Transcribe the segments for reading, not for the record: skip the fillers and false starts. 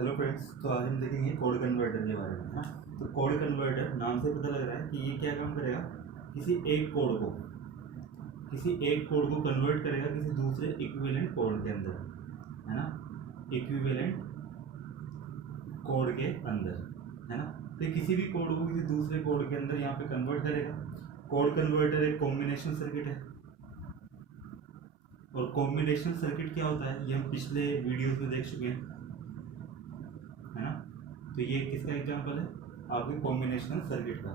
Hello friends, तो आज हम देखेंगे कोड कन्वर्टर के बारे में। तो कोड कन्वर्टर नाम से पता लग रहा है कि ये क्या काम करेगा। किसी एक कोड को कन्वर्ट करेगा किसी दूसरे इक्विवेलेंट कोड के अंदर, है ना। इक्विवेलेंट कोड के अंदर, है ना। तो ये किसी भी कोड को किसी दूसरे कोड के अंदर यहाँ पे कन्वर्ट करेगा। कोड कन्वर्टर एक कॉम्बिनेशन सर्किट है, और कॉम्बिनेशन सर्किट क्या होता है ये हम पिछले वीडियोस में देख चुके हैं, है ना। तो ये किसका एग्जांपल है, आपके कॉम्बिनेशनल सर्किट का।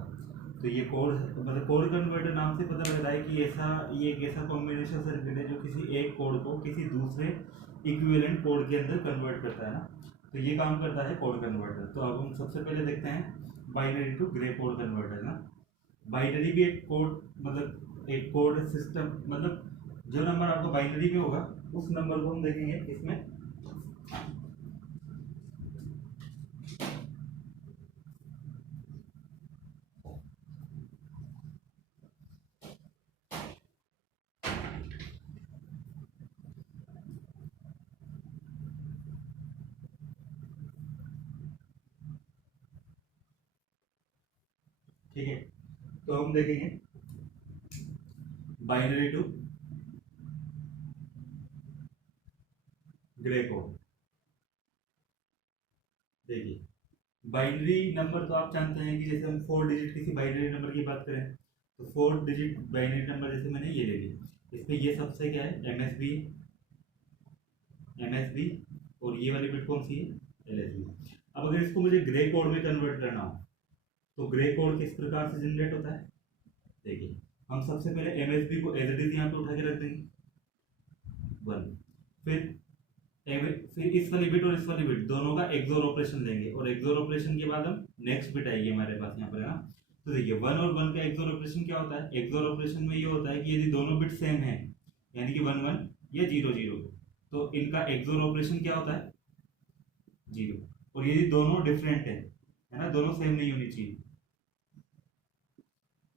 तो ये कोड है, मतलब कोड कन्वर्टर नाम से पता लग रहा है कि ये एक ऐसा कॉम्बिनेशन सर्किट है जो किसी एक कोड को किसी दूसरे इक्विवेलेंट कोड के अंदर कन्वर्ट करता है ना। तो ये काम करता है कोड कन्वर्टर। तो अब हम सबसे पहले देखते हैं binary to Gray code converter ना। बाइनरी भी एक कोड, मतलब एक कोड सिस्टम, मतलब जो नंबर आपका बाइनरी में होगा उस नंबर को हम देखेंगे इसमें। ठीक है, तो हम देखेंगे बाइनरी टू ग्रे कोड। देखिए, बाइनरी नंबर तो आप जानते हैं कि जैसे हम 4 डिजिट किसी बाइनरी नंबर की बात करें तो 4 डिजिट बाइनरी नंबर, जैसे मैंने ये ले लिया, इसमें ये सबसे क्या है, एमएसबी, और ये वाली बिट कौन सी है, एलएसबी। अब अगर इसको मुझे ग्रे कोड में कन्वर्ट करना हो तो ग्रे कोड किस प्रकार से जनरेट होता है। देखिए, हम सबसे पहले एमएसबी को एज इट इज यहाँ पे उठा के रख देंगे 1। फिर इस वाली बिट और इस वाली बिट दोनों का एक्सोर ऑपरेशन लेंगे, और एक्सोर ऑपरेशन के बाद हम नेक्स्ट बिट आएगी हमारे पास यहाँ पर, है ना। तो देखिए 1 और 1 का एक्सोर ऑपरेशन क्या होता है, एक्सोर ऑपरेशन में ये होता है कि यदि दोनों बिट सेम है, यानी कि 1 1 या 0 0, तो इनका एक्सोर ऑपरेशन क्या होता है, 0। और यदि दोनों डिफरेंट है ना, दोनों सेम नहीं होनी चाहिए,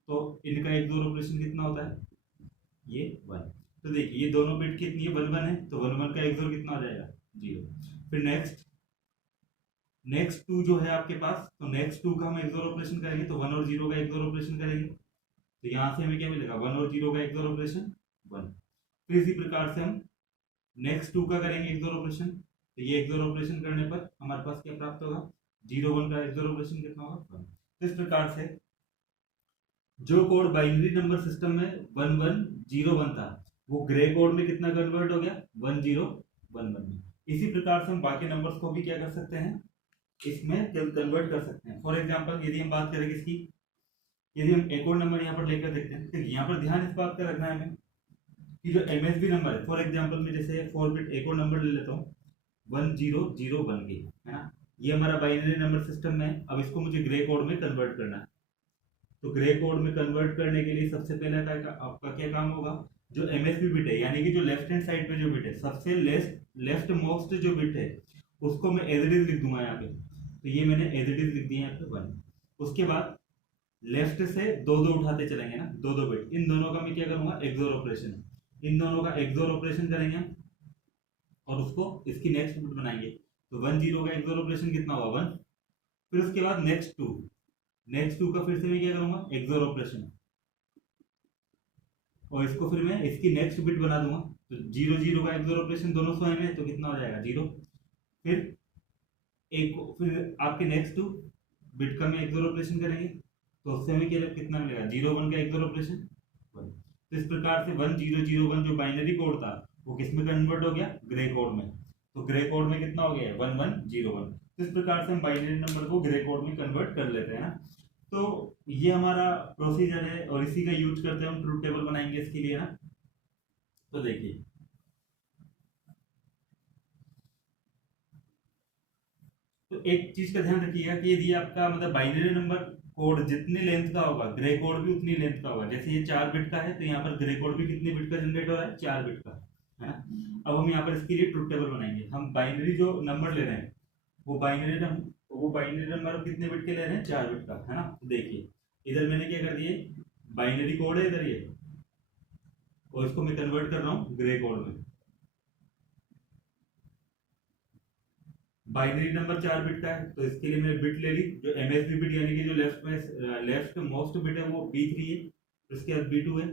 तो इनका एक्सोर ऑपरेशन कितना होता है, ये 1। तो देखिए ये दोनों बिट कितनी है, 1 1 है, तो 1 1 का एक्सोर कितना हो जाएगा, 0। फिर नेक्स्ट 2 जो है आपके पास, तो नेक्स्ट 2 का हम एक्सोर ऑपरेशन करेंगे, तो 1 और 0 का एक्सोर ऑपरेशन करेंगे, तो यहाँ से हमें क्या मिलेगा, 1 और 0 का एक्सोर ऑपरेशन 1। फिर इसी प्रकार से हम नेक्स्ट 2 का करेंगे एक्सोर ऑपरेशन, तो ये एक्सोर ऑपरेशन करने पर हमारे पास क्या प्राप्त होगा, 0 1 का एक्सोर ऑपरेशन कितना होगा, 1। तो इस प्रकार से जो कोड बाइनरी नंबर सिस्टम में 1 1 0 1 था, वो ग्रे कोड में कितना कन्वर्ट हो गया, 1 0 1 1 में। इसी प्रकार से हम बाकी नंबर्स को भी क्या कर सकते हैं, इसमें कन्वर्ट कर सकते हैं। फॉर एग्जांपल यदि हम बात करें किसकी, यदि हम एक और नंबर यहाँ पर लेकर देखते हैं, तो यहाँ पर ध्यान इस बात का रखना है हमें कि जो एमएसबी नंबर है, फॉर एग्जांपल में जैसे 4 बिट एक और नंबर ले लेता हूँ 1 0 0 1 के, है ना। ये हमारा बाइनरी नंबर सिस्टम में है। अब इसको मुझे ग्रे कोड में कन्वर्ट करना है, तो ग्रे कोड में कन्वर्ट करने के लिए सबसे पहले आपका क्या काम होगा, जो एमएसबी बिट है, यानी कि जो लेफ्ट हैंड साइड पे जो बिट है, सबसे लेफ्ट मोस्ट जो बिट है, उसको मैं एज इट इज लिख दूंगा यहाँ पे। तो ये मैंने एज इट इज लिख दिया यहाँ पे 1। उसके बाद लेफ्ट से 2 2 उठाते चलेंगे ना, 2 2 बिट, इन दोनों का मैं क्या करूंगा, एक्सोर ऑपरेशन, इन दोनों का एक्सोर ऑपरेशन करेंगे और उसको इसकी नेक्स्ट बिट बनाएंगे। तो 1 0 का एक्सोर ऑपरेशन कितना होगा, 1। फिर उसके बाद नेक्स्ट 2 का फिर से मैं क्या करूंगा, एक्सोर ऑपरेशन, और इसको फिर मैं इसकी नेक्स्ट बिट बना दूंगा। तो 0 0 का एक्सोर ऑपरेशन दोनों स्वयं है, तो कितना हो जाएगा, 0। फिर आपके नेक्स्ट 2 बिट का मैं एक्सोर ऑपरेशन करेंगे, तो उससे हमें क्या कितना मिलेगा, 0 1 का एक्सोर ऑपरेशन 1। तो इस प्रकार से 1 0 0 1 जो बाइनरी कोड था वो किस में कन्वर्ट हो गया, ग्रे कोड में। तो ग्रे कोड में कितना हो गया, 1 1 0 1। तो इस प्रकार से हम बाइनरी नंबर को ग्रे कोड में कन्वर्ट कर लेते हैं ना। तो ये हमारा प्रोसीजर है, और इसी का यूज करते हैं हम ट्रूथ टेबल बनाएंगे इसके लिए ना। तो देखिए, तो एक चीज का ध्यान रखिएगा कि यदि आपका मतलब बाइनरी नंबर कोड जितनी लेंथ का होगा, ग्रे कोड भी उतनी लेंथ का होगा। जैसे ये 4 बिट का है, तो यहाँ पर ग्रे कोड भी कितने बिट का जनरेट हो रहा है, 4 बिट का, है ना। अब हम यहाँ पर इसके लिए ट्रूथ टेबल बनाएंगे। हम बाइनरी जो नंबर ले रहे हैं वो बाइनरी नंबर कितने बिट के ले रहे हैं, 4 बिट का, है ना। तो देखिए इधर मैंने क्या कर दिए, बाइनरी कोड है इधर ये, और इसको मैं कन्वर्ट कर रहा हूँ ग्रे कोड में। बाइनरी नंबर 4 बिट का है, तो इसके लिए मैंने बिट ले ली, जो एमएसबी बिट यानी कि जो लेफ्ट मोस्ट बिट है वो B3 है, फिर उसके बाद B2 है,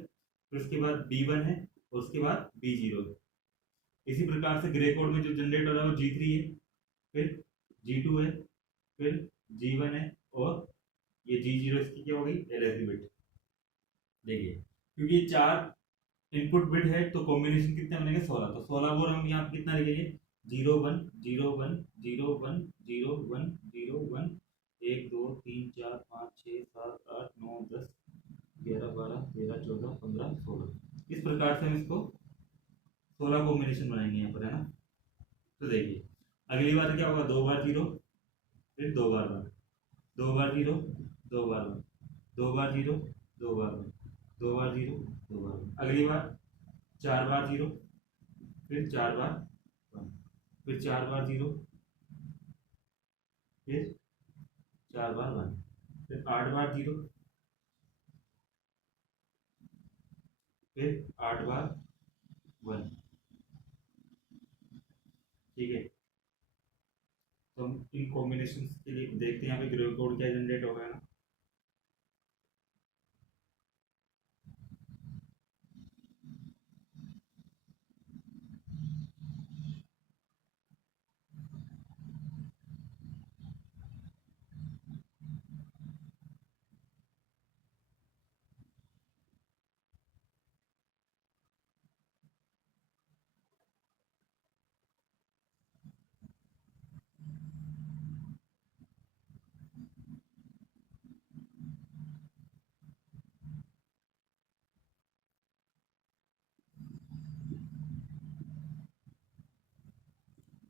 फिर उसके बाद B1 है, और उसके बाद B0 है। इसी प्रकार से ग्रे कोड में जो जनरेट हो रहा है वो G3 है, फिर G2 है, फिर G1 है, और ये G0 इसकी क्या होगी, LSB बिट। देखिए क्योंकि ये 4 इनपुट बिट है तो कॉम्बिनेशन कितने बनेंगे, 16। तो 16 वो हम यहाँ पे कितना लिखेंगे, 0 1 0 1 0 1 0 1 0 1 1 2 3 4 5 6 7 8 9 10 11 12 13 14 15 16। इस प्रकार से हम इसको 16 कॉम्बिनेशन बनाएंगे यहाँ पर, है ना। तो देखिए अगली बार क्या होगा, 2 बार 0, फिर 2 बार 1, 2 बार 0, 2 बार 1, 2 बार 0, 2 बार 1, 2 बार 0, 2 बार 1। अगली बार 4 बार 0, फिर 4 बार 1, फिर 4 बार 0, फिर 4 बार 1, फिर 8 बार 0, फिर 8 बार 1। ठीक है, तो हम इन कॉम्बिनेशन के लिए देखते हैं यहाँ पे ग्रे कोड क्या जनरेट होगा ना।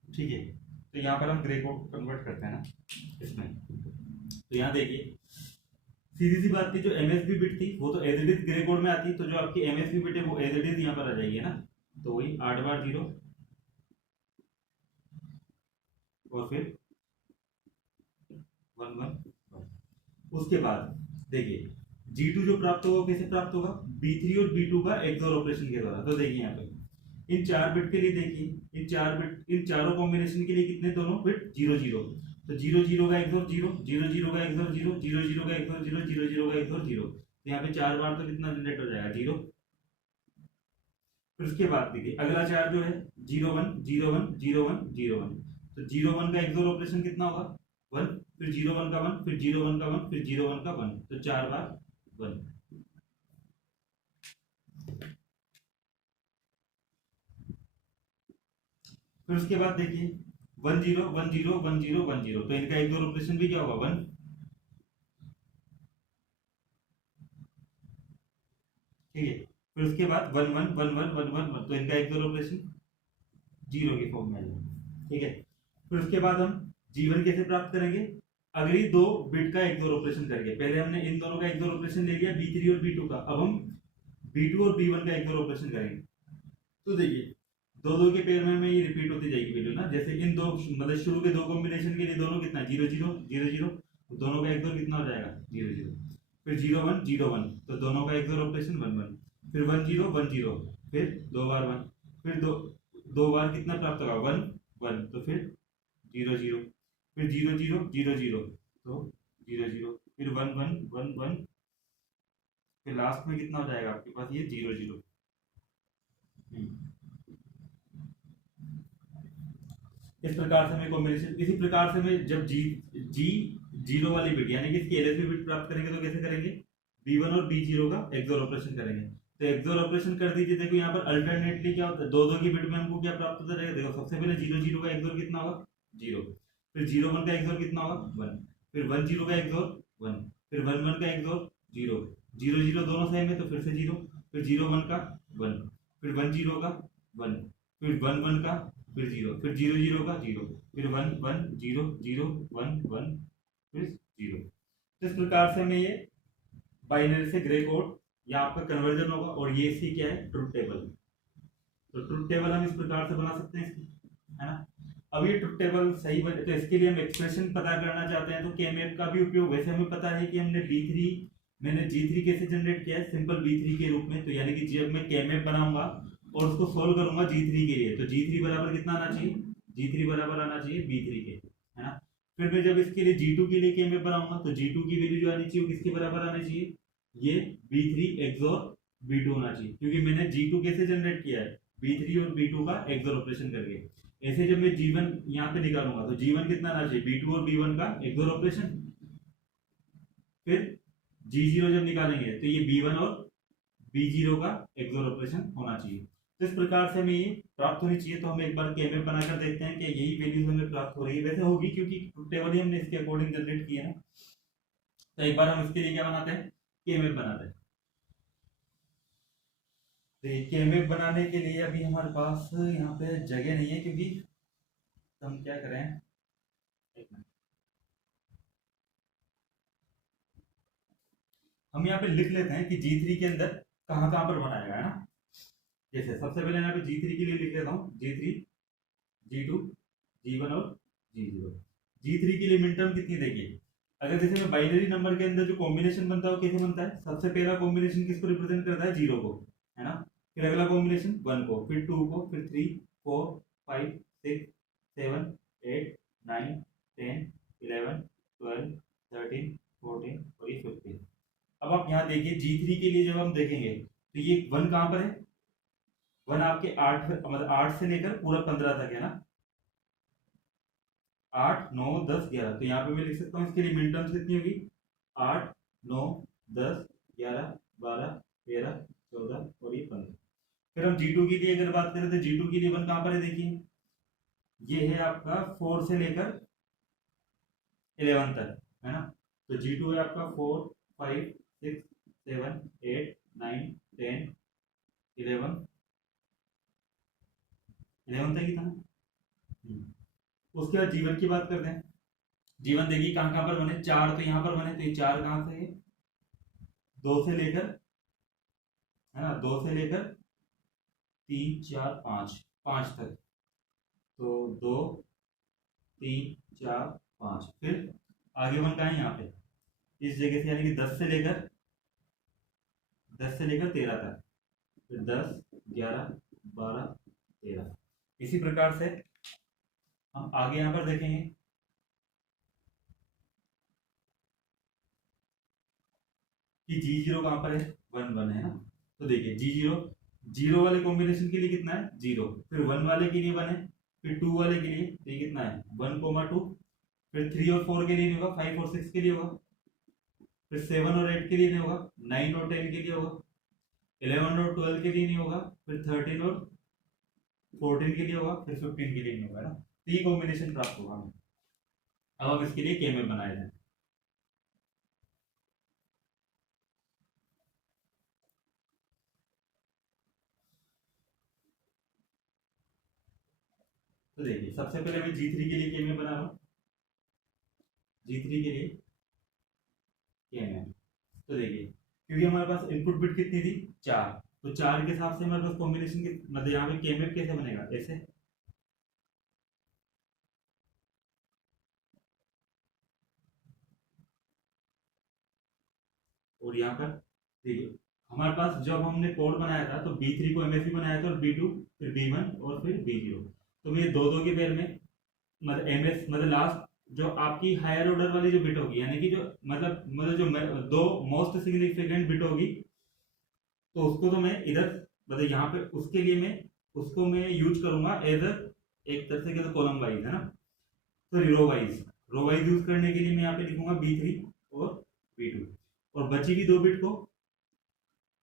ठीक है, तो यहाँ पर हम ग्रे कोड को कन्वर्ट करते हैं ना इसमें। तो यहाँ देखिए सीधी सी बात थी, जो एमएसबी बिट थी वो तो as it is Gray code में आती, तो जो आपकी एमएसबी बिट है वो एज इट इज यहाँ पर आ जाएगी, है ना। तो वही 8 बार 0, और फिर 1 1 1। उसके बाद देखिए G2 जो प्राप्त होगा कैसे प्राप्त होगा, B3 और B2 का XOR ऑपरेशन के द्वारा। तो देखिए यहाँ पे इन 4 बिट के लिए देखिए इन चारों कॉम्बिनेशन के लिए कितने दोनों बिट 0 0, तो 0 0 का XOR 0, 0 0 का XOR 0, 0 0 का XOR 0, 0 0 का XOR 0। तो यहाँ पे 4 बार तो कितना जनरेट हो जाएगा, 0। फिर उसके बाद देखिए अगला 4 जो है 0 1 0 1 0 1 0 1, तो 0 1 का XOR ऑपरेशन कितना होगा, 1, फिर 0 1 का 1, फिर 0 1 का 1, फिर 0 1 का 1, तो 4 बार 1। फिर उसके बाद देखिए 1 0 1 0 1 0 1 0, तो इनका XOR ऑपरेशन भी क्या होगा, 1। ठीक है, फिर उसके बाद 1 1 1 1 1 1 1, तो इनका XOR ऑपरेशन 0 के फॉर्म में आएगा। ठीक है, फिर उसके बाद हम G1 कैसे प्राप्त करेंगे, अगली 2 बिट का XOR ऑपरेशन करके। पहले हमने इन दोनों का XOR ऑपरेशन ले लिया B3 और B2 का, अब हम B2 और B1 का XOR ऑपरेशन करेंगे। तो देखिए 2 2 के पेयर में ये रिपीट होती जाएगी वैल्यू ना, जैसे इन दो मतलब शुरू के 2 कॉम्बिनेशन के लिए दोनों कितना 0 0 0 0, तो दोनों का XOR कितना हो जाएगा 0 0। फिर 0 1 0 1, तो दोनों का XOR ऑपरेशन 1 1, फिर 1 0 1 0, फिर 2 बार 1, फिर दो बार कितना प्राप्त होगा 1 1, तो फिर 0 0, फिर 0 0 0 0, तो 0 0, फिर 1 1 1 1, फिर लास्ट में कितना हो जाएगा आपके पास ये 0 0। इस प्रकार से हमें कॉम्बिनेशन, इसी प्रकार से हमें जब जी 0 वाली बिट यानी कि इसकी एलएसबी बिट प्राप्त करेंगे तो कैसे करेंगे, B1 और B0 का XOR ऑपरेशन करेंगे। तो XOR ऑपरेशन कर दीजिए। देखो यहाँ पर अल्टरनेटली क्या होता है, 2 2 की बिट में हमको क्या प्राप्त होता रहेगा, देखो सबसे पहले 0 0 का XOR कितना होगा 0, फिर 0 1 का XOR कितना होगा 1, फिर 1 0 का XOR 1, फिर 1 1 का XOR 0, 0 0 दोनों सेम है तो फिर से 0, फिर 0 1 का 1, फिर 1 0 का 1, फिर 1 1 का फिर 0, फिर 0 0 का 0, फिर 1 1 0 0 1 1, फिर 0। तो इस प्रकार से हमें ये बाइनरी से ग्रे कोड या आपका कन्वर्जन होगा, और ये इसकी क्या है ट्रुथ टेबल। तो ट्रुथ टेबल हम इस प्रकार से बना सकते हैं इसकी, है ना। अब ये ट्रुथ टेबल सही बने तो इसके लिए हम एक्सप्रेशन पता करना चाहते हैं, तो K-मैप का भी उपयोग, वैसे हमें पता है कि हमने मैंने G3 कैसे जनरेट किया है, सिंपल B3 के रूप में। तो यानी कि जब मैं K-मैप बनाऊंगा और उसको सोल्व करूंगा G3 के लिए, तो G3 बराबर कितना आना चाहिए G3 बराबर आना चाहिए B3 के, है ना। फिर मैं जब इसके लिए G2 के लिए केएमएफ बनाऊंगा तो G2 की वैल्यू जो आनी चाहिए किसके बराबर आनी चाहिए, ये B3 XOR B2 होना चाहिए, क्योंकि मैंने G2 कैसे जनरेट किया है, B3 और B2 का XOR ऑपरेशन करके। ऐसे जब मैं G1 यहाँ पे निकालूंगा तो G1 कितना आना चाहिए, B2 और B1 का XOR ऑपरेशन। फिर G0 जब निकालेंगे तो ये B1 और B0 का XOR ऑपरेशन होना चाहिए। तो इस प्रकार से हमें ये प्राप्त होनी चाहिए। तो हम एक बार केएमएफ बनाकर देखते हैं कि यही वैल्यूज हमें प्राप्त हो रही है। वैसे होगी क्योंकि टेबल ही हमने इसके अकॉर्डिंग जनरेट किया है। तो एक बार हम इसके लिए क्या बनाते हैं, केएमएफ बनाते हैं। तो केएमएफ बनाने के लिए अभी हमारे पास यहाँ पे जगह नहीं है, क्योंकि तो हम क्या करें, हम यहाँ पे लिख लेते हैं कि G3 के अंदर कहाँ कहाँ पर बनाएगा, है ना। जैसे सबसे पहले यहाँ पे G3 के लिए लिख लेता हूँ, G3, G2, G1 और G0। G3 के लिए मिन टर्म कितनी देखिए, अगर जैसे मैं बाइनरी नंबर के अंदर जो कॉम्बिनेशन बनता है वो कैसे बनता है, सबसे पहला कॉम्बिनेशन किसको रिप्रेजेंट करता है, 0 को, है ना। फिर अगला कॉम्बिनेशन 1 को, फिर 2 को, फिर 3, 4, 5, 6, 7, 8, 9, 10, 11, 12, 13, 14 और ये 15। अब आप यहाँ देखिए G3 के लिए जब हम देखेंगे तो ये 1 कहाँ पर है, 1 आपके 8 मतलब 8 से लेकर पूरा 15 तक है ना, 8, 9, 10, 11। तो यहाँ पे मैं लिख सकता हूँ इसके लिए मिन टर्म्स कितनी होगी, 8, 9, 10, 11, 12, 13, 14 और ये 15। फिर हम G2 के लिए अगर बात करें तो G2 के लिए 1 कहाँ पर है, देखिए ये है आपका 4 से लेकर 11 तक, है ना। तो G2 है आपका 4, 5, 6, 7, 8, 9, 10, 11 तक ही था। उसके बाद G1 की बात करते हैं। G1 देखिए कहाँ कहाँ पर बने, 4 तो यहाँ पर बने, तो ये 4 कहाँ से है, 2 से लेकर, है ना, 2 से लेकर 3, 4, 5 तक। तो 2, 3, 4, 5। फिर आगे 1 कहाँ है, यहाँ पे इस जगह से, यानी कि 10 से लेकर 13 तक। फिर 10, 11, 12, 13। इसी प्रकार से हम आगे यहाँ पर देखेंगे कि G0 कहाँ पर है, 1, 1 है ना। तो देखिए G0 0 वाले कॉम्बिनेशन के लिए कितना है, 0। फिर 1 वाले के लिए 1 है। फिर 2 वाले के लिए तो ये कितना है, 1, 2। फिर 3 और 4 के लिए नहीं होगा, 5 और 6 के लिए होगा। फिर 7 और 8 के लिए नहीं होगा, 9 और 10 के लिए होगा, 11 और 12 के लिए नहीं होगा, फिर 13 और 14 के लिए होगा, फिर 15 के लिए नहीं होगा, है ना। तो ये कॉम्बिनेशन प्राप्त होगा हमें। अब हम इसके लिए केएमएफ बनाए जाए। तो देखिए सबसे पहले मैं G3 के लिए केएमएफ बना रहा हूँ, G3 के लिए केएमएफ। तो देखिए क्योंकि हमारे पास इनपुट बिट कितनी थी, 4, तो 4 के हिसाब से हमारे पास कॉम्बिनेशन के मतलब यहाँ पे केएमएफ कैसे बनेगा, ऐसे। और यहाँ पर देखिए हमारे पास जब हमने कोड बनाया था तो B3 को MSB बनाया था, और B2 फिर B1 और फिर B0। तो मैं दो दो के पेयर में मतलब MS मतलब लास्ट जो आपकी हायर ऑर्डर वाली जो बिट होगी, यानी कि जो मतलब जो दो मोस्ट सिग्निफिकेंट बिट होगी, तो उसको तो मैं इधर मतलब यहाँ पे उसके लिए मैं उसको मैं यूज करूंगा एज एक तरह से कॉलम वाइज, है ना। तो रो वाइज यूज करने के लिए मैं यहाँ पे लिखूंगा B3 और B2, और बची हुई 2 बिट को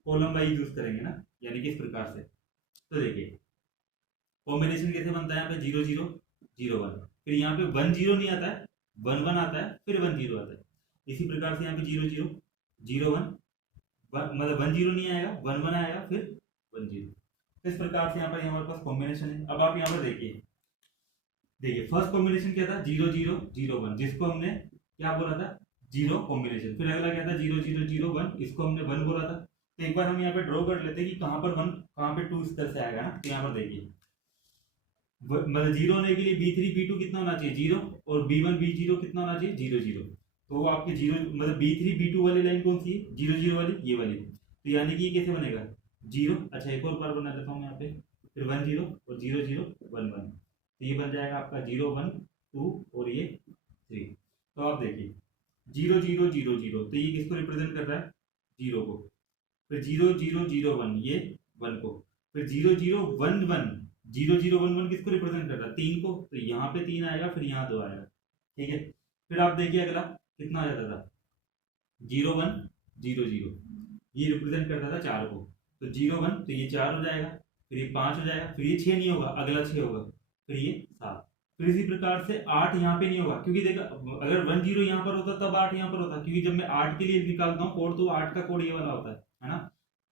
कॉलम वाइज यूज करेंगे ना, यानी कि इस प्रकार से। तो देखिए कॉम्बिनेशन कैसे बनता है, यहाँ पे 0, 0, 0, 1। फिर यहाँ पे 1, 0 नहीं आता है, 1, 1 आता है, फिर 1, 0 आता है। इसी प्रकार से यहाँ पे 0, 0, 0, 1 मतलब 1, 0 नहीं आएगा, 1, 1 आएगा, फिर 1, 0। इस प्रकार से यहाँ पर हमारे पास कॉम्बिनेशन है। अब आप यहाँ पर देखिए फर्स्ट कॉम्बिनेशन क्या था, 0, 0, 0, 1, जिसको हमने क्या बोला था, 0 कॉम्बिनेशन। फिर अगला क्या था, 0, 0, 0, 1, इसको हमने 1 बोला था। तो एक बार हम यहाँ पे ड्रॉ कर लेते हैं कि कहाँ पर 1 कहाँ पे 2 इस तरह से आएगा ना। तो यहाँ पर देखिए मतलब 0 होने के लिए B3 B2 कितना होना चाहिए, 0, और B1 B0 कितना होना चाहिए, 0, 0। तो वो आपके 0 मतलब B3 B2 वाली लाइन कौन सी है, 0, 0 वाली, ये वाली। तो यानी कि ये कैसे बनेगा, 0। अच्छा एक और बार बना देता हूँ यहाँ पे, फिर 1, 0 और 0, 0, 1, 1। तो ये बन जाएगा आपका 0 1 2 और ये 3। तो आप देखिए 0 0 0 0, तो ये किसको रिप्रेजेंट कर रहा है? 0 को। फिर 0 0 0 1 ये 1 को। फिर 0 0 1 1 0 0 1 1 किसको रिप्रेजेंट कर रहा है? 3 को। तो यहाँ पे 3 आएगा, फिर यहाँ 2 आएगा। ठीक है, फिर आप देखिए अगला कितना आ जाता था? 0 1 0 0, ये रिप्रेजेंट करता था 4 को। तो 0 1, तो ये 4 हो जाएगा, फिर ये 5 हो जाएगा, फिर ये 6 नहीं होगा, अगला 6 होगा, फिर ये 7। फिर इसी प्रकार से 8 यहाँ पे नहीं होगा, क्योंकि देखा अगर 1 0 यहाँ पर होता तब 8 यहाँ पर होता, क्योंकि जब मैं 8 के लिए निकालता हूँ कोड, तो 8 का कोड ये वाला होता है ना,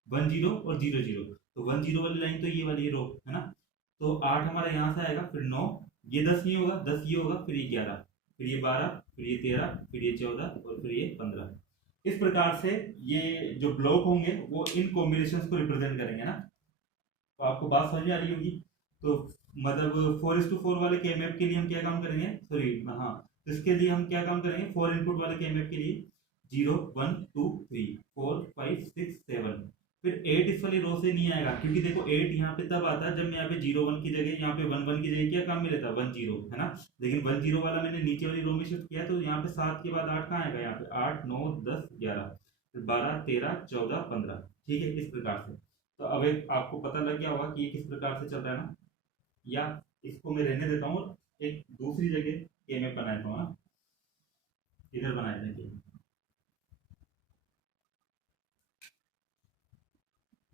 1 0 और 0 0। तो 1 0 वाली लाइन तो ये वाली रो है ना, तो 8 हमारा यहाँ से आएगा, फिर 9, ये 10 नहीं होगा, 10 ये होगा, फिर ये 11, फिर ये 12, फिर ये 13, फिर ये 14 और फिर ये 15। इस प्रकार से ये जो ब्लॉक होंगे वो इन कॉम्बिनेशंस को रिप्रेजेंट करेंगे ना। तो आपको बात समझ में आ रही होगी। तो मतलब 4:4 वाले के मैप के लिए हम क्या काम करेंगे, सॉरी हाँ, तो इसके लिए हम क्या काम करेंगे, 4 इनपुट वाले के मैप के लिए 0 1 2 3 4 5 6 7। फिर 8 इस वाली रो से नहीं आएगा, क्योंकि देखो 8 यहाँ पे तब आता है जब मैं यहाँ पे 0 1 की जगह यहाँ पे 1 1 की जगह क्या काम मिला था, 1 0 है ना। लेकिन 1 0 वाला मैंने नीचे वाली रो में शिफ्ट किया, तो यहाँ पे 7 के बाद 8 कहाँ आएगा, यहाँ पे 8 9 10 11, फिर 12 13 14 15। ठीक है, इस प्रकार से। तो अब एक आपको पता लग गया होगा कि ये किस प्रकार से चल रहा है ना। या इसको मैं रहने देता हूँ, एक दूसरी जगह के मैप बनाता हूँ ना, इधर बनाए देखिए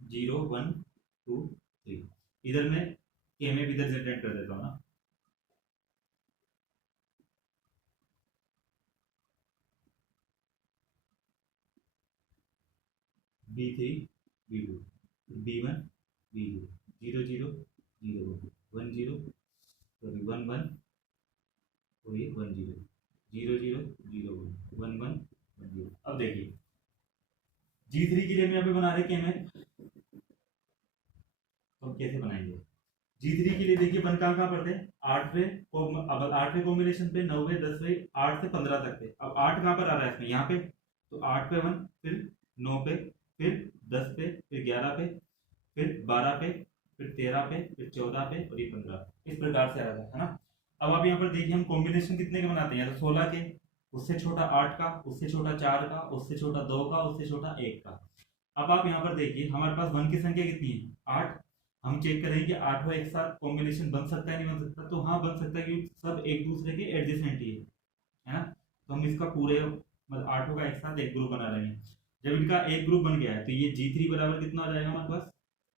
0 1 2 3, इधर मैं के मैप इधर जनरेट कर देता हूँ ना। B3 B2 B1 B2 0 0 0 1 0, sorry 1 1 और ये 1 0 0 0 0 1 1 1 0। अब देखिए G3 के लिए हम यहाँ पे बना रहे के मैप, तो कैसे बनाएंगे? G3 के लिए देखिए अपन कहाँ पढ़ते हैं, 8वें, अब 8वें कॉम्बिनेशन पे, 9वें 10वें 8 से 15 तक थे। अब 8 कहाँ पर आ रहा है इसमें, यहाँ पे, तो 8 पे 1, फिर 9 पे, फिर 10 पे, फिर 11 पे, फिर 12 पे, फिर 13 पे, फिर 14 पे और ये 15। इस प्रकार से आ रहा है ना। अब आप यहाँ पर देखिए हम कॉम्बिनेशन कितने के बनाते हैं, तो 16 के, उससे छोटा 8 का, उससे छोटा 4 का, उससे छोटा 2 का, उससे छोटा 1 का। अब आप यहाँ पर देखिए हमारे पास 1 की संख्या कितनी है, 8। हम चेक करेंगे कि 8वां एक साथ कॉम्बिनेशन बन सकता है नहीं बन सकता, तो हाँ बन सकता है, क्योंकि सब एक दूसरे के एडजेसेंट ही है ना। तो हम इसका पूरे मतलब 8 का एक साथ एक ग्रुप बना रहे हैं। जब इनका एक ग्रुप बन गया है तो ये G3 बराबर कितना हो जाएगा हमारे पास,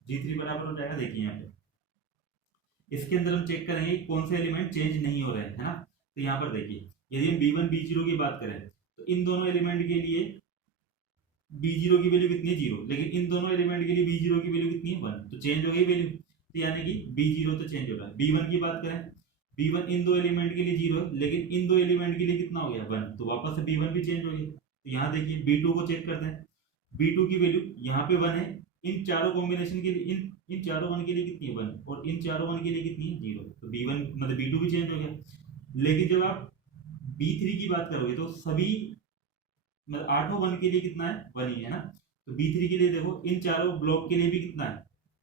G3 बराबर हो जाएगा, देखिए यहाँ पे इसके अंदर हम चेक करेंगे कौन से एलिमेंट चेंज नहीं हो रहे हैं, है ना। तो यहाँ पर देखिए यदि हम B1 B0 की बात करें, तो इन दोनों एलिमेंट के लिए B0 की वैल्यू कितनी है, 0, लेकिन इन दोनों एलिमेंट के लिए B0 की वैल्यू कितनी है, 1, तो चेंज हो गई वैल्यू। तो यानी कि B0 तो चेंज हो रहा है। B1 की बात करें, B1 इन दो एलिमेंट के लिए 0, लेकिन इन दो एलिमेंट के लिए कितना हो गया, 1, तो वापस से B1 भी चेंज हो गया। तो यहाँ देखिए B2 को चेक करते हैं, B2 की वैल्यू यहाँ पे 1 है, इन चारों कॉम्बिनेशन के लिए इन चारों 1 के लिए कितनी है, 1, और इन चारों 1 के लिए कितनी है, 0, तो B1 मतलब B2 भी चेंज हो गया। लेकिन जब आप B3 की बात करोगे तो सभी मतलब 8 1 के लिए कितना है, 1 ही है ना। तो B3 के लिए देखो इन चारों ब्लॉक के लिए भी कितना है,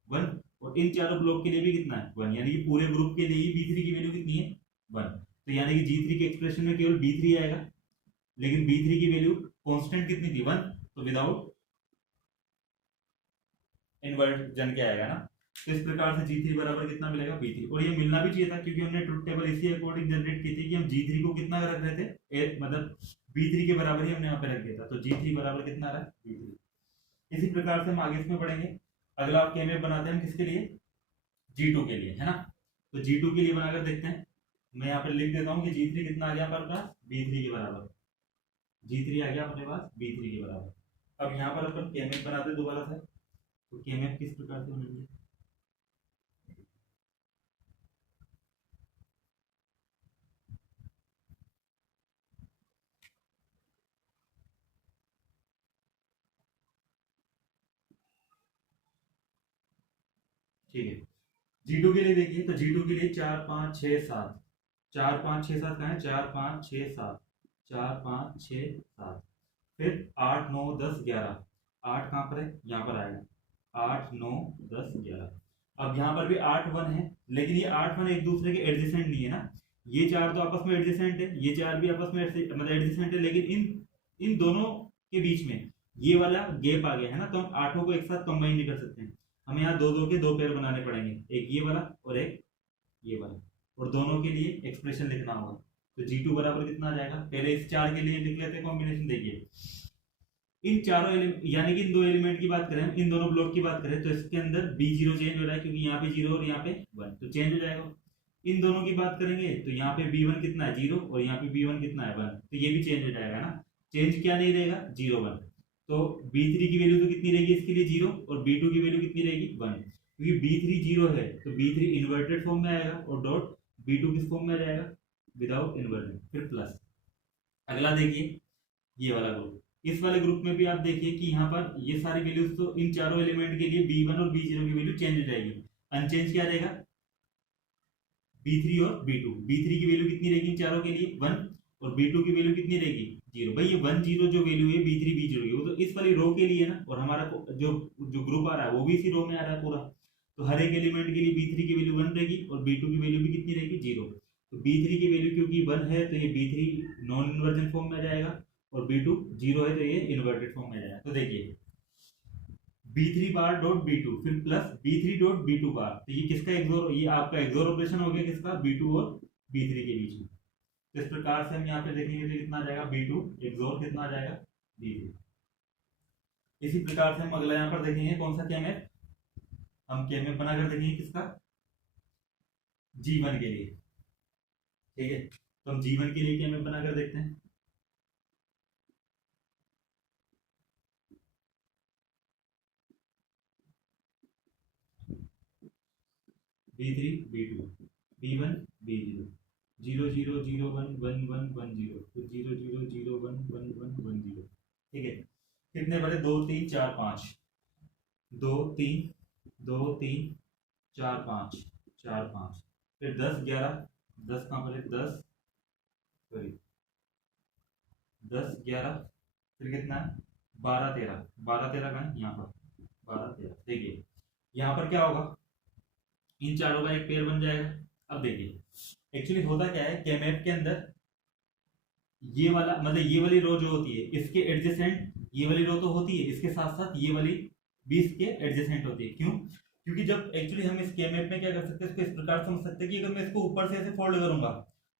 1, और इन चारों ब्लॉक के लिए भी कितना है, 1, यानी कि पूरे ग्रुप के लिए ही B3 की वैल्यू कितनी है, 1। तो यानी कि G3 के एक्सप्रेशन में केवल B3 आएगा, लेकिन B3 की वैल्यू कांस्टेंट कितनी थी, 1, तो विदाउट इन्वर्जन क्या आएगा ना। तो इस प्रकार से G3 बराबर कितना मिलेगा, B3, और ये मिलना भी चाहिए था, क्योंकि हमने ट्रुथ टेबल इसी अकॉर्डिंग जनरेट की थी कि हम G3 को कितना रख रहे थे, मतलब B3 के बराबर ही हमने यहाँ पे रख दिया था। तो G3 बराबर कितना रहा, B3। इसी प्रकार से हम आगे इसमें पढ़ेंगे। अगला आप कैमरे बनाते हैं किसके लिए, G2 के लिए, है ना। तो G2 के लिए बनाकर देखते हैं। मैं यहाँ पर लिख देता हूँ कि G3 कितना आ गया हमारे पास, B3 के बराबर। G3 आ गया अपने पास B3 के बराबर। अब यहाँ पर अपन कैमरे बनाते हैं दोबारा से, तो कैमरे किस प्रकार से बनेंगे, ठीक है। G2 के लिए देखिए, तो G2 के लिए 4 5 6 7, 4 5 6 7 कहाँ है, 4 5 6 7, 4 5 6 7, फिर 8 9 10 11, 8 कहाँ पर है, यहाँ पर आएगा, 8 9 10 11। अब यहाँ पर भी 8 1 है, लेकिन ये 8 1 एक दूसरे के एडजेसेंट नहीं है ना, ये 4 तो आपस में एडजेसेंट है, ये 4 भी आपस में मतलब एडजेसेंट है, लेकिन इन दोनों के बीच में ये वाला गैप आ गया है ना, तो हम 8 को एक साथ कंबाइन नहीं कर सकते हैं, हमें यहाँ दो दो के दो पेयर बनाने पड़ेंगे, एक ये वाला और एक ये वाला, और दोनों के लिए एक्सप्रेशन लिखना होगा। तो G2 बराबर कितना आ जाएगा, पहले इस 4 के लिए लिख लेते हैं कॉम्बिनेशन। देखिए इन चारों एलिमेंट यानी कि इन दो एलिमेंट की बात करें, इन दोनों ब्लॉक की बात करें, तो इसके अंदर B0 चेंज हो रहा है क्योंकि यहाँ पे 0 और यहाँ पे 1, तो चेंज हो जाएगा। इन दोनों की बात करेंगे तो यहाँ पे B1 कितना है 0 और यहाँ पे B1 कितना है 1, तो ये भी चेंज हो जाएगा ना, चेंज क्या नहीं रहेगा 0 1, तो B3 की वैल्यू तो कितनी रहेगी इसके लिए 0 और B2 की वैल्यू कितनी रहेगी 1, क्योंकि B3 0 है तो B3 इन्वर्टेड फॉर्म में आएगा और डॉट B2 किस फॉर्म में आ जाएगा, विदाउट इन्वर्टेड, फिर प्लस। अगला देखिए ये वाला ग्रुप, इस वाले ग्रुप में भी आप देखिए कि यहाँ पर ये सारी वैल्यूज तो इन चारों एलिमेंट के लिए B1 और B0 की वैल्यू चेंज हो जाएगी, अनचेंज क्या रहेगा B3 और B2, B3 की वैल्यू कितनी रहेगी इन चारों के लिए 1 और B2 की वैल्यू कितनी रहेगी 0। भाई ये 1 0 जो वैल्यू है B3 B0 की, वो तो इस वाली रो के लिए ना, और हमारा जो जो ग्रुप आ रहा है वो भी इसी रो में आ रहा है पूरा, तो हर एक एलिमेंट के लिए B3 की वैल्यू 1 रहेगी और B2 की वैल्यू भी कितनी रहेगी 0। तो B3 की वैल्यू क्योंकि 1 है तो ये B3 नॉन इन्वर्जन फॉर्म में आ जाएगा और B2 0 है तो ये इन्वर्टेड फॉर्म में आ जाएगा। तो देखिए B3 बार डॉट B2 फिर प्लस B3 डॉट B2 बार, तो ये किसका एक्सोर, ये आपका एक्सोर ऑपरेशन हो गया किसका B2 और B3 के बीच में। तो इस प्रकार से हम यहाँ पे देखेंगे तो कितना आ जाएगा B2 एक्सोर कितना आ जाएगा B3। इसी प्रकार से हम अगला यहाँ पर देखेंगे कौन सा केमेप, हम केमेप बनाकर देखेंगे किसका G1 के लिए, ठीक है, तो हम G1 के लिए केमेप बनाकर देखते हैं। B3 B2 B1 B0 0 0 0 1 1 1 1 0 तो 0 0 0 1 1 1 1 0, ठीक है। कितने बड़े 2 3 4 5 2 3 2 3 4 5 4 5 फिर 10 11 10 कहाँ पर है 10 सॉरी 10 11 फिर कितना है 12 13 12 13 का है यहाँ पर 12 13, देखिए यहाँ पर क्या होगा इन चारों का एक पेयर बन जाएगा। अब देखिए एक्चुअली होता क्या है केमेप के अंदर ये वाला मतलब ये वाली रो जो होती है इसके एडजेसेंट ये वाली रो तो होती है, इसके साथ साथ ये वाली भी इसके एडजेसेंट होती है। क्यों, क्योंकि जब एक्चुअली हम इस केमेप में क्या कर सकते हैं इसको इस प्रकार समझ सकते हैं कि अगर मैं इसको ऊपर से ऐसे फोल्ड करूंगा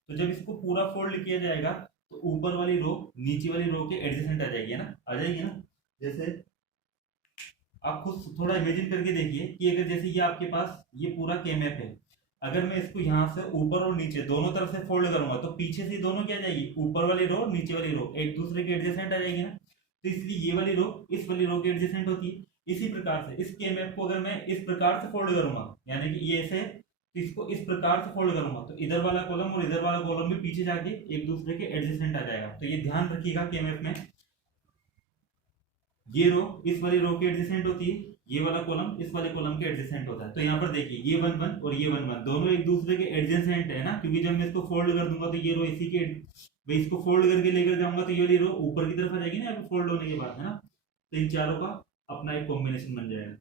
तो जब इसको पूरा फोल्ड किया जाएगा तो ऊपर वाली रो नीचे वाली रो के एडजेसेंट आ जाएगी ना, आ जाएगी ना। जैसे आप खुद थोड़ा इमेजिन करके देखिए कि अगर जैसे ये आपके पास ये पूरा केमेप है, अगर मैं इसको यहाँ से ऊपर और नीचे दोनों तरफ से फोल्ड करूंगा तो पीछे से दोनों क्या जाएगी ऊपर वाली रो नीचे वाली रो एक दूसरे के एडजेसेंट आ जाएगी ना, तो इसलिए ये वाली रो इस वाली रो के एडजेसेंट होती है। इसी प्रकार से इस केमेप को अगर मैं इस प्रकार से फोल्ड करूंगा यानी कि ये ऐसे इसको इस प्रकार से फोल्ड करूंगा तो इधर वाला कॉलम और इधर वाला कॉलम भी पीछे जाके एक दूसरे के एडजेसेंट आ जाएगा। तो ये ध्यान रखिएगा केमेप में ये रो इस वाली रो के एडजेसेंट होती है, ये वाला कॉलम इस वाले कॉलम के एडजेसेंट होता है। तो यहाँ पर देखिए ये 1 1 और ये 1 1 दोनों एक दूसरे के एडजेसेंट है ना, क्योंकि जब मैं इसको फोल्ड कर दूंगा तो ये रो इसी के मैं इसको फोल्ड करके लेकर जाऊंगा तो ये वाली रो ऊपर की तरफ आ जाएगी ना फोल्ड होने के बाद, है ना। तो इन चारों का अपना एक कॉम्बिनेशन बन जाएगा,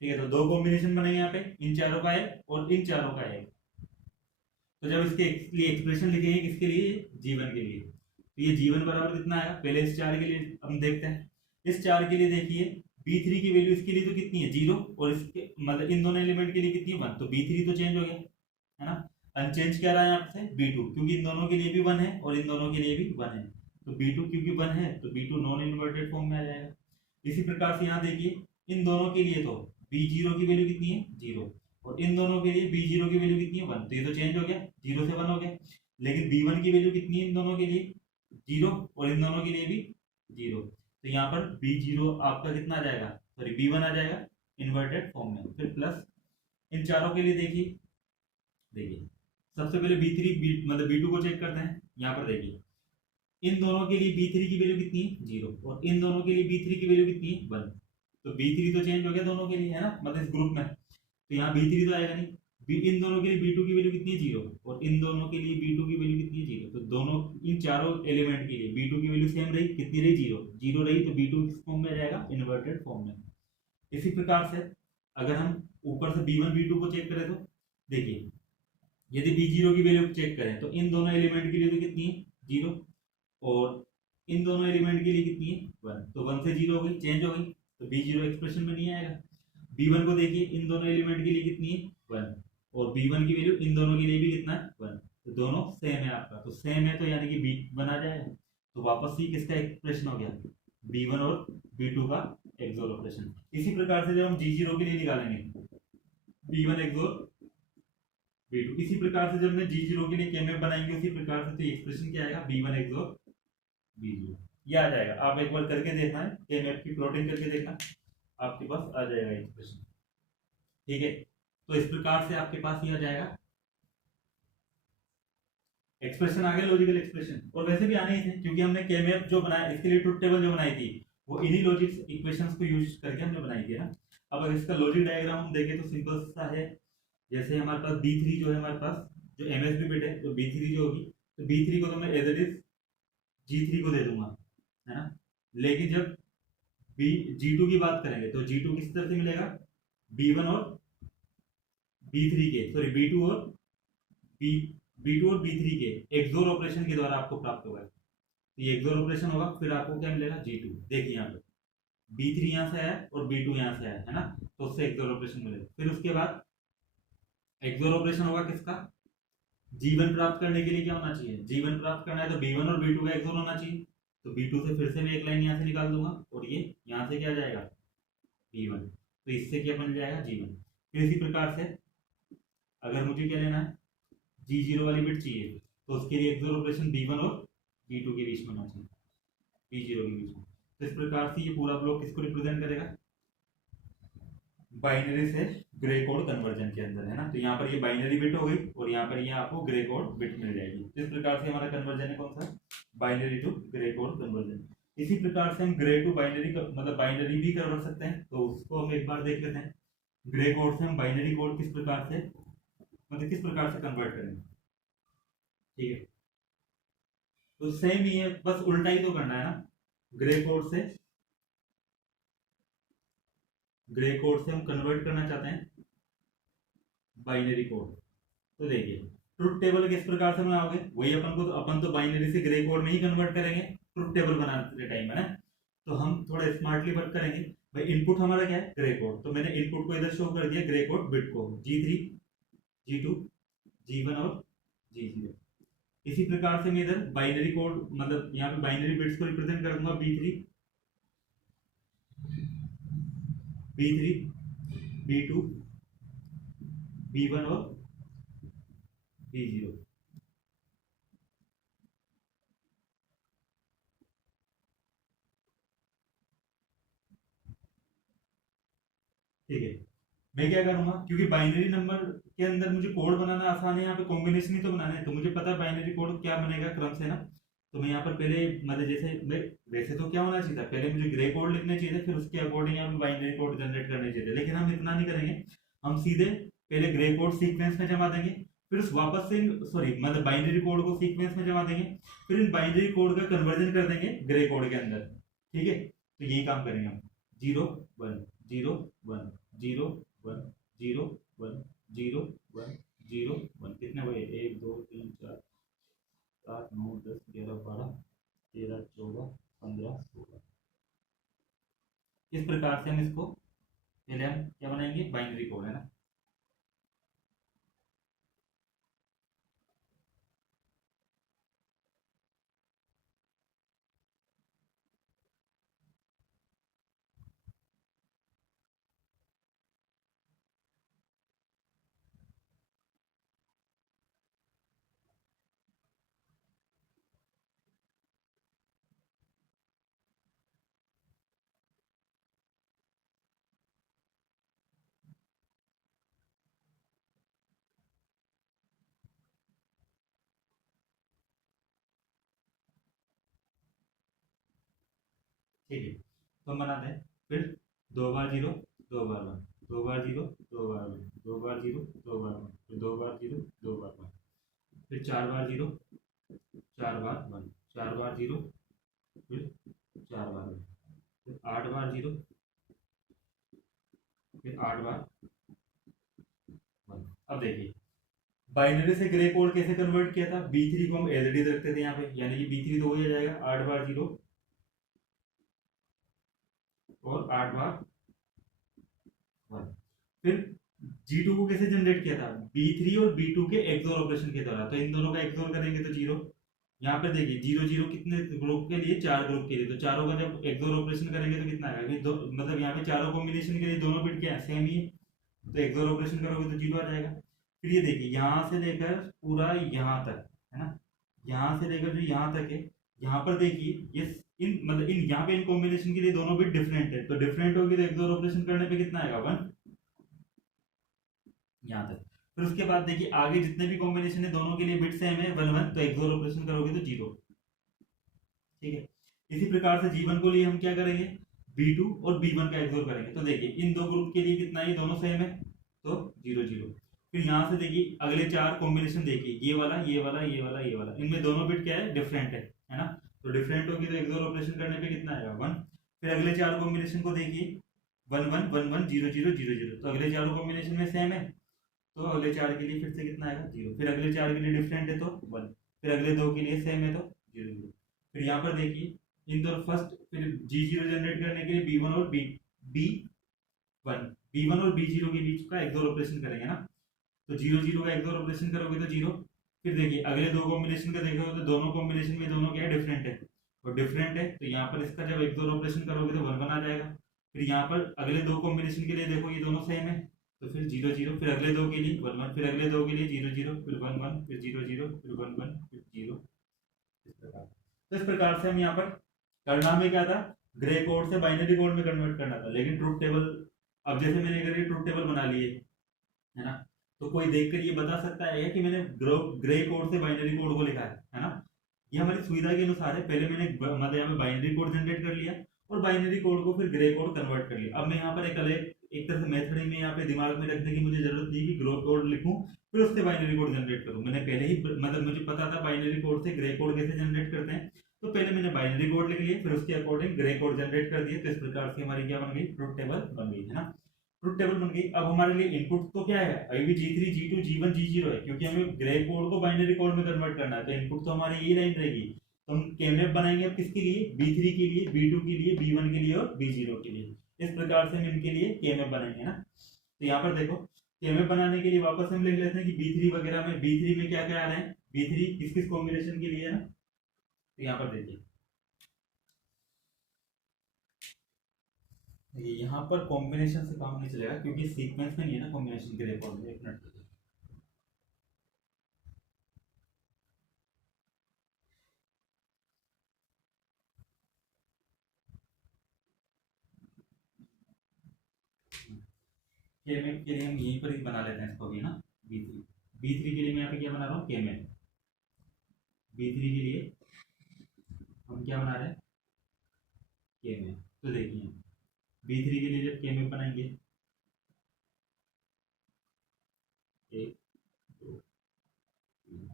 ठीक है। तो दो कॉम्बिनेशन बनेंगे यहाँ पे, इन चारों का एक और इन चारों का एक। तो जब इसके लिए एक्सप्रेशन लिखेंगे किसके लिए G1 के लिए, तो ये G1 बराबर कितना आएगा पहले इस 4 के लिए हम देखते हैं। इस 4 के लिए देखिए B3 की वैल्यू इसके लिए तो कितनी है 0 और इसके मतलब इन दोनों एलिमेंट के लिए कितनी है 1, तो B3 तो चेंज हो गया है ना। अनचेंज क्या रहा है यहाँ से B2 क्योंकि इन दोनों के लिए भी 1 है और इन दोनों के लिए भी 1 है, तो B2 क्योंकि 1 है तो B2 नॉन इन्वर्टेड फॉर्म में आ जाएगा। इसी प्रकार से यहाँ देखिए इन दोनों के लिए तो B0 की वैल्यू कितनी है 0 और इन दोनों के लिए B0 की वैल्यू कितनी है 1, तो ये तो चेंज हो गया 0 से 1 हो गया। लेकिन B1 की वैल्यू कितनी है इन दोनों के लिए 0 और इन दोनों के लिए भी 0, तो यहाँ पर B0 आपका कितना आ जाएगा सॉरी B1 आ जाएगा इन्वर्टेड फॉर्म में। फिर प्लस इन चारों के लिए देखिए सबसे पहले B3 मतलब B2 को चेक करते हैं। यहाँ पर देखिए इन दोनों के लिए B3 की वैल्यू कितनी है 0 और इन दोनों के लिए B3 की वैल्यू कितनी है 1, तो B3 तो चेंज हो गया दोनों के लिए, है ना, मतलब इस ग्रुप में। तो यहाँ B3 तो आएगा नहीं, इन दोनों के लिए B2 की वैल्यू कितनी है 0 और इन दोनों के लिए B2 की वैल्यू कितनी है 0, तो दोनों इन चारों एलिमेंट के लिए B2 की वैल्यू सेम रही, कितनी रही 0 रही, तो B2 किस फॉर्म में आ जाएगा इन्वर्टेड फॉर्म में। इसी प्रकार से अगर हम ऊपर से B1 B2 को चेक करें तो देखिए यदि बी जीरो की वैल्यू चेक करें तो इन दोनों एलिमेंट के लिए तो कितनी है, जीरो, और इन दोनों एलिमेंट के लिए कितनी है, वन। तो वन से जीरो हो गई, चेंज हो गई, तो बी जीरो एक्सप्रेशन में नहीं आएगा। बी वन को देखिए, इन दोनों एलिमेंट के लिए कितनी है, वन, और बी वन की वैल्यू इन दोनों के लिए भी कितना है, वन। तो दोनों सेम है आपका, तो सेम है तो यानी कि बी बना जाएगा। तो वापस ही किसका एक्सप्रेशन हो गया, बी वन और बी टू का एक्सोर ऑपरेशन। इसी प्रकार से जब हम जी जीरो के लिए निकालेंगे B one XOR B two, इसी प्रकार से जब मैं जी जीरो के लिए केमेप बनाएंगे उसी प्रकार से, तो एक्सप्रेशन क्या आएगा, B one XOR B zero, ये आ जाएगा। आप एक बार करके देखना है, केमेप की प्लॉटिंग करके देखना, आपके पास आ जाएगा एक्सप्रेशन। ठीक है, तो इस प्रकार से आपके पास ये आ जाएगा एक्सप्रेशन, आ गया लॉजिकल एक्सप्रेशन। और वैसे भी आने ही थे, क्योंकि हमने केमेप जो बनाया इसके लिए ट्रुथ टेबल जो बनाई थी वो इन्हीं लॉजिक इक्वेशंस को यूज करके हमने बनाई थी ना। अब अगर इसका लॉजिक डायग्राम हम देखें तो सिंपल सा है। जैसे हमारे पास B3 जो है, हमारे पास जो MSB बिट है, तो B3 जो होगी, तो B3 को तो मैं एज इट इज G3 को दे दूंगा, है ना। लेकिन जब बी G2 की बात करेंगे तो G2 किस तरह से मिलेगा, B1 और B3 के, सॉरी B2 और बी B2 और B3 के एक्सोर ऑपरेशन के द्वारा आपको प्राप्त होगा। तो ये एक्सोर ऑपरेशन होगा, फिर आपको क्या मिलेगा, G2। देखिए यहाँ पे B3 यहाँ से आया और B2 यहाँ से आया, है ना, तो उससे एक्सोर ऑपरेशन मिलेगा। फिर उसके बाद एक्सोर ऑपरेशन होगा किसका, G1 प्राप्त करने के लिए क्या होना चाहिए, G1 प्राप्त करना है तो B1 और B2 का एक्सोर होना चाहिए। तो B2 से फिर से मैं एक लाइन यहाँ से निकाल दूंगा, और ये यहाँ से क्या जाएगा, B1, तो इससे क्या बन जाएगा, G1। फिर इसी प्रकार से अगर मुझे क्या लेना है, जी जीरो वाली बिट चाहिए, तो उसके लिए एक्सोर ऑपरेशन B1 और B2 के बीच में होना चाहिए, B जीरो के बीच में। तो इस प्रकार से ये पूरा ब्लॉक किसको रिप्रेजेंट करेगा, बाइनरी से ग्रे कोड कन्वर्जन के अंदर, है ना। तो यहाँ पर ये बाइनरी बिट हो गई और यहाँ पर ये आपको ग्रे कोड बिट मिल जाएगी। तो इस प्रकार से हमारा कन्वर्जन है कौन सा, binary to Gray code conversion. इसी प्रकार से हम ग्रे टू बाइनरी मतलब बाइनरी भी कर सकते हैं, तो उसको हम एक बार देख लेते हैं। ग्रे कोड से हम बाइनरी कोड किस प्रकार से, मतलब किस प्रकार से कन्वर्ट करेंगे। ठीक है, तो सेम ही है, बस उल्टा ही तो करना है ना। ग्रे कोड से हम कन्वर्ट करना चाहते हैं बाइनरी कोड। तो देखिए ट्रुथ टेबल किस प्रकार से बनाओगे, वही अपन तो बाइनरी से ग्रे कोड में ही कन्वर्ट करेंगे ट्रुथ टेबल बनाते टाइम, है ना। तो हम थोड़ा स्मार्टली वर्क करेंगे। भाई इनपुट हमारा क्या है, ग्रे कोड, तो मैंने इनपुट को इधर शो कर दिया ग्रे कोड बिट को, G3 G2 G1 और G0। इसी प्रकार से मैं इधर बाइनरी कोड, मतलब यहाँ पे बाइनरी बिट्स को रिप्रेजेंट कर दूंगा B3 B2 B1 और B0। ठीक है, मैं क्या करूंगा, क्योंकि बाइनरी नंबर के अंदर मुझे कोड बनाना आसान है, यहाँ पे कॉम्बिनेशन ही तो बनाना है, तो मुझे पता है बाइनरी कोड क्या बनेगा क्रम से ना। तो मैं यहाँ पर पहले, मतलब जैसे मैं, वैसे तो क्या होना चाहिए था, पहले मुझे ग्रे कोड लिखने चाहिए थे, फिर उसके अकॉर्डिंग यहाँ पे बाइनरी कोड जनरेट करने चाहिए थे, लेकिन हम इतना नहीं करेंगे। हम सीधे पहले ग्रे कोड सीक्वेंस में जमा देंगे, फिर उस वापस से, सॉरी मतलब बाइनरी कोड को सीक्वेंस में जमा देंगे, फिर इन बाइनरी कोड का कन्वर्जन कर देंगे ग्रे कोड के अंदर। ठीक है, तो यही काम करेंगे हम। 0 1 0 1 0 1 0 1 0 1 0 1, कितने हुए, 1 2 3 4 8 9 10 11 12 13 14 15 16। इस प्रकार से हम इसको पहले हम क्या बनाएंगे, बाइनरी कोड, है ना। ठीक है, तो हम बनाते हैं फिर 2 बार 0 2 बार 1, 2 बार 0 2 बार 1, 2 बार 0 2 बार 1, फिर 2 बार 0 2 बार 1, फिर 4 बार 0 4 बार 1, 4 बार 0, फिर 4 बार 1, फिर 8 बार 0, फिर 8 बार 1। अब देखिए बाइनरी से ग्रे कोड कैसे कन्वर्ट किया था, B3 को हम एलईडी रखते थे यहाँ पे, यानी कि B3 तो वही आ जाएगा 8 बार 0 और 8 बार 1। फिर G2 को कैसे जनरेट किया था, B3 और B2 के एक्सोर ऑपरेशन के द्वारा, तो इन दोनों का एक्सोर करेंगे तो 0। यहाँ पे देखिए 0 0 कितने ग्रुप के लिए, 4 ग्रुप के लिए, तो चारों का जब एक्सोर ऑपरेशन करेंगे तो कितना आएगा, मतलब यहाँ पे चारों कॉम्बिनेशन के लिए दोनों बिट क्या है, सेम ही है, तो एक्सोर ऑपरेशन करोगे तो 0 आ जाएगा। फिर ये देखिए यहाँ से लेकर पूरा यहाँ तक है ना, यहाँ से लेकर जो यहाँ तक है, यहाँ पर देखिए ये इन मतलब इन यहाँ पे इन कॉम्बिनेशन के लिए दोनों बिट डिफरेंट है, तो डिफरेंट होगी तो एक्सोर ऑपरेशन करने पे कितना आएगा 1 यहाँ तक। फिर उसके बाद देखिए आगे जितने भी कॉम्बिनेशन है दोनों के लिए बिट सेम है 1 1, तो एक्सोर ऑपरेशन करोगे तो 0। ठीक है, इसी प्रकार से G1 को लिए हम क्या करेंगे, B2 और B1 का एक्सोर करेंगे, तो देखिए इन दो ग्रुप के लिए कितना है, ये दोनों सेम है तो 0 0। फिर यहाँ से देखिए अगले 4 कॉम्बिनेशन देखिए, ये वाला ये वाला ये वाला ये वाला, इनमें दोनों बिट क्या है, डिफरेंट है ना, तो डिफरेंट होगी तो एक्सोर ऑपरेशन करने पे कितना आएगा 1। फिर अगले 4 कॉम्बिनेशन को देखिए 1 1 1 1 0 0 0 0, तो अगले 4 कॉम्बिनेशन में सेम है, तो अगले 4 के लिए फिर से कितना आएगा 0। फिर अगले 4 के लिए डिफरेंट है तो 1, फिर अगले 2 के लिए सेम है तो 0 0। फिर यहाँ पर देखिए इन दोनों फर्स्ट फिर G0 जनरेट करने के लिए B1 और B1 और B0 के बीच का एक्सोर ऑपरेशन करेंगे ना, तो 0 0 का एक्सोर ऑपरेशन करोगे तो 0। फिर देखिए अगले 2 कॉम्बिनेशन का देखोगे तो दोनों कॉम्बिनेशन में दोनों क्या है, डिफरेंट है, और डिफरेंट है तो यहाँ पर इसका जब एक्सोर ऑपरेशन करोगे तो 1 1 आ जाएगा। फिर यहाँ पर अगले 2 कॉम्बिनेशन के लिए देखो ये दोनों सेम है, तो फिर 0 0, फिर अगले 2 के लिए 1 1, फिर अगले 2 के लिए 0 0, फिर 1 1, फिर 0 0, फिर 1 1, फिर 0, इस प्रकार। तो इस प्रकार से हम यहाँ पर करना में क्या था, ग्रे कोड से बाइनरी कोड में कन्वर्ट करना था, लेकिन ट्रुथ टेबल अब जैसे मैंने अगर ये ट्रुथ टेबल बना लिए है ना, तो कोई देखकर ये बता सकता है कि मैंने ग्रे कोड से बाइनरी कोड को लिखा है ना, ये हमारी सुविधा के अनुसार है। पहले मैंने मतलब यहाँ पे बाइनरी कोड जनरेट कर लिया और बाइनरी कोड को फिर ग्रे कोड कन्वर्ट कर लिया। अब मैं यहाँ पर एक तरह से मेथड में यहाँ पे दिमाग में रखने की मुझे जरूरत नहीं कि ग्रे कोड लिखूं फिर उससे बाइनरी कोड जनरेट करूं, मैंने पहले ही मतलब मुझे पता था बाइनरी कोड से ग्रे कोड कैसे जनरेट करते हैं, तो पहले मैंने बाइनरी कोड लिख लिया फिर उसके अकॉर्डिंग ग्रे कोड जनरेट कर दिया, तो इस प्रकार से हमारी क्या बन गई, ट्रुथ टेबल बन गई है ना, ट्रुथ टेबल बन गई। अब हमारे लिए इनपुट तो क्या है, अभी भी G3 G2 G1 G0 है, क्योंकि हमें ग्रे कोड को बाइनरी कोड में कन्वर्ट करना है, तो इनपुट तो हमारी यही लाइन रहेगी। तो हम केमएफ बनाएंगे अब किसके लिए, B3 के लिए, B2 के लिए, B1 के लिए और B0 के लिए, इस प्रकार से हम इनके लिए केमएफ बनाएंगे ना। तो यहाँ पर देखो केमएफ बनाने के लिए वापस हम लिख लेते हैं कि B3 वगैरह में, B3 में क्या क्या आ रहे हैं, B3 किस किस कॉम्बिनेशन के लिए है ना, तो यहाँ पर देखिए यहाँ पर कॉम्बिनेशन से काम नहीं चलेगा क्योंकि सीक्वेंस में नहीं है ना कॉम्बिनेशन के रिकॉर्ड में। एक मिनट केमेट के लिए हम यहीं पर ही बना लेते हैं इसको भी ना, B3 के लिए मैं यहाँ पे क्या बना रहा हूँ, केमेट। B3 के लिए हम क्या बना रहे हैं, केमेट। तो देखिए B3 के लिए जब केमेट बनाएंगे 1 2 3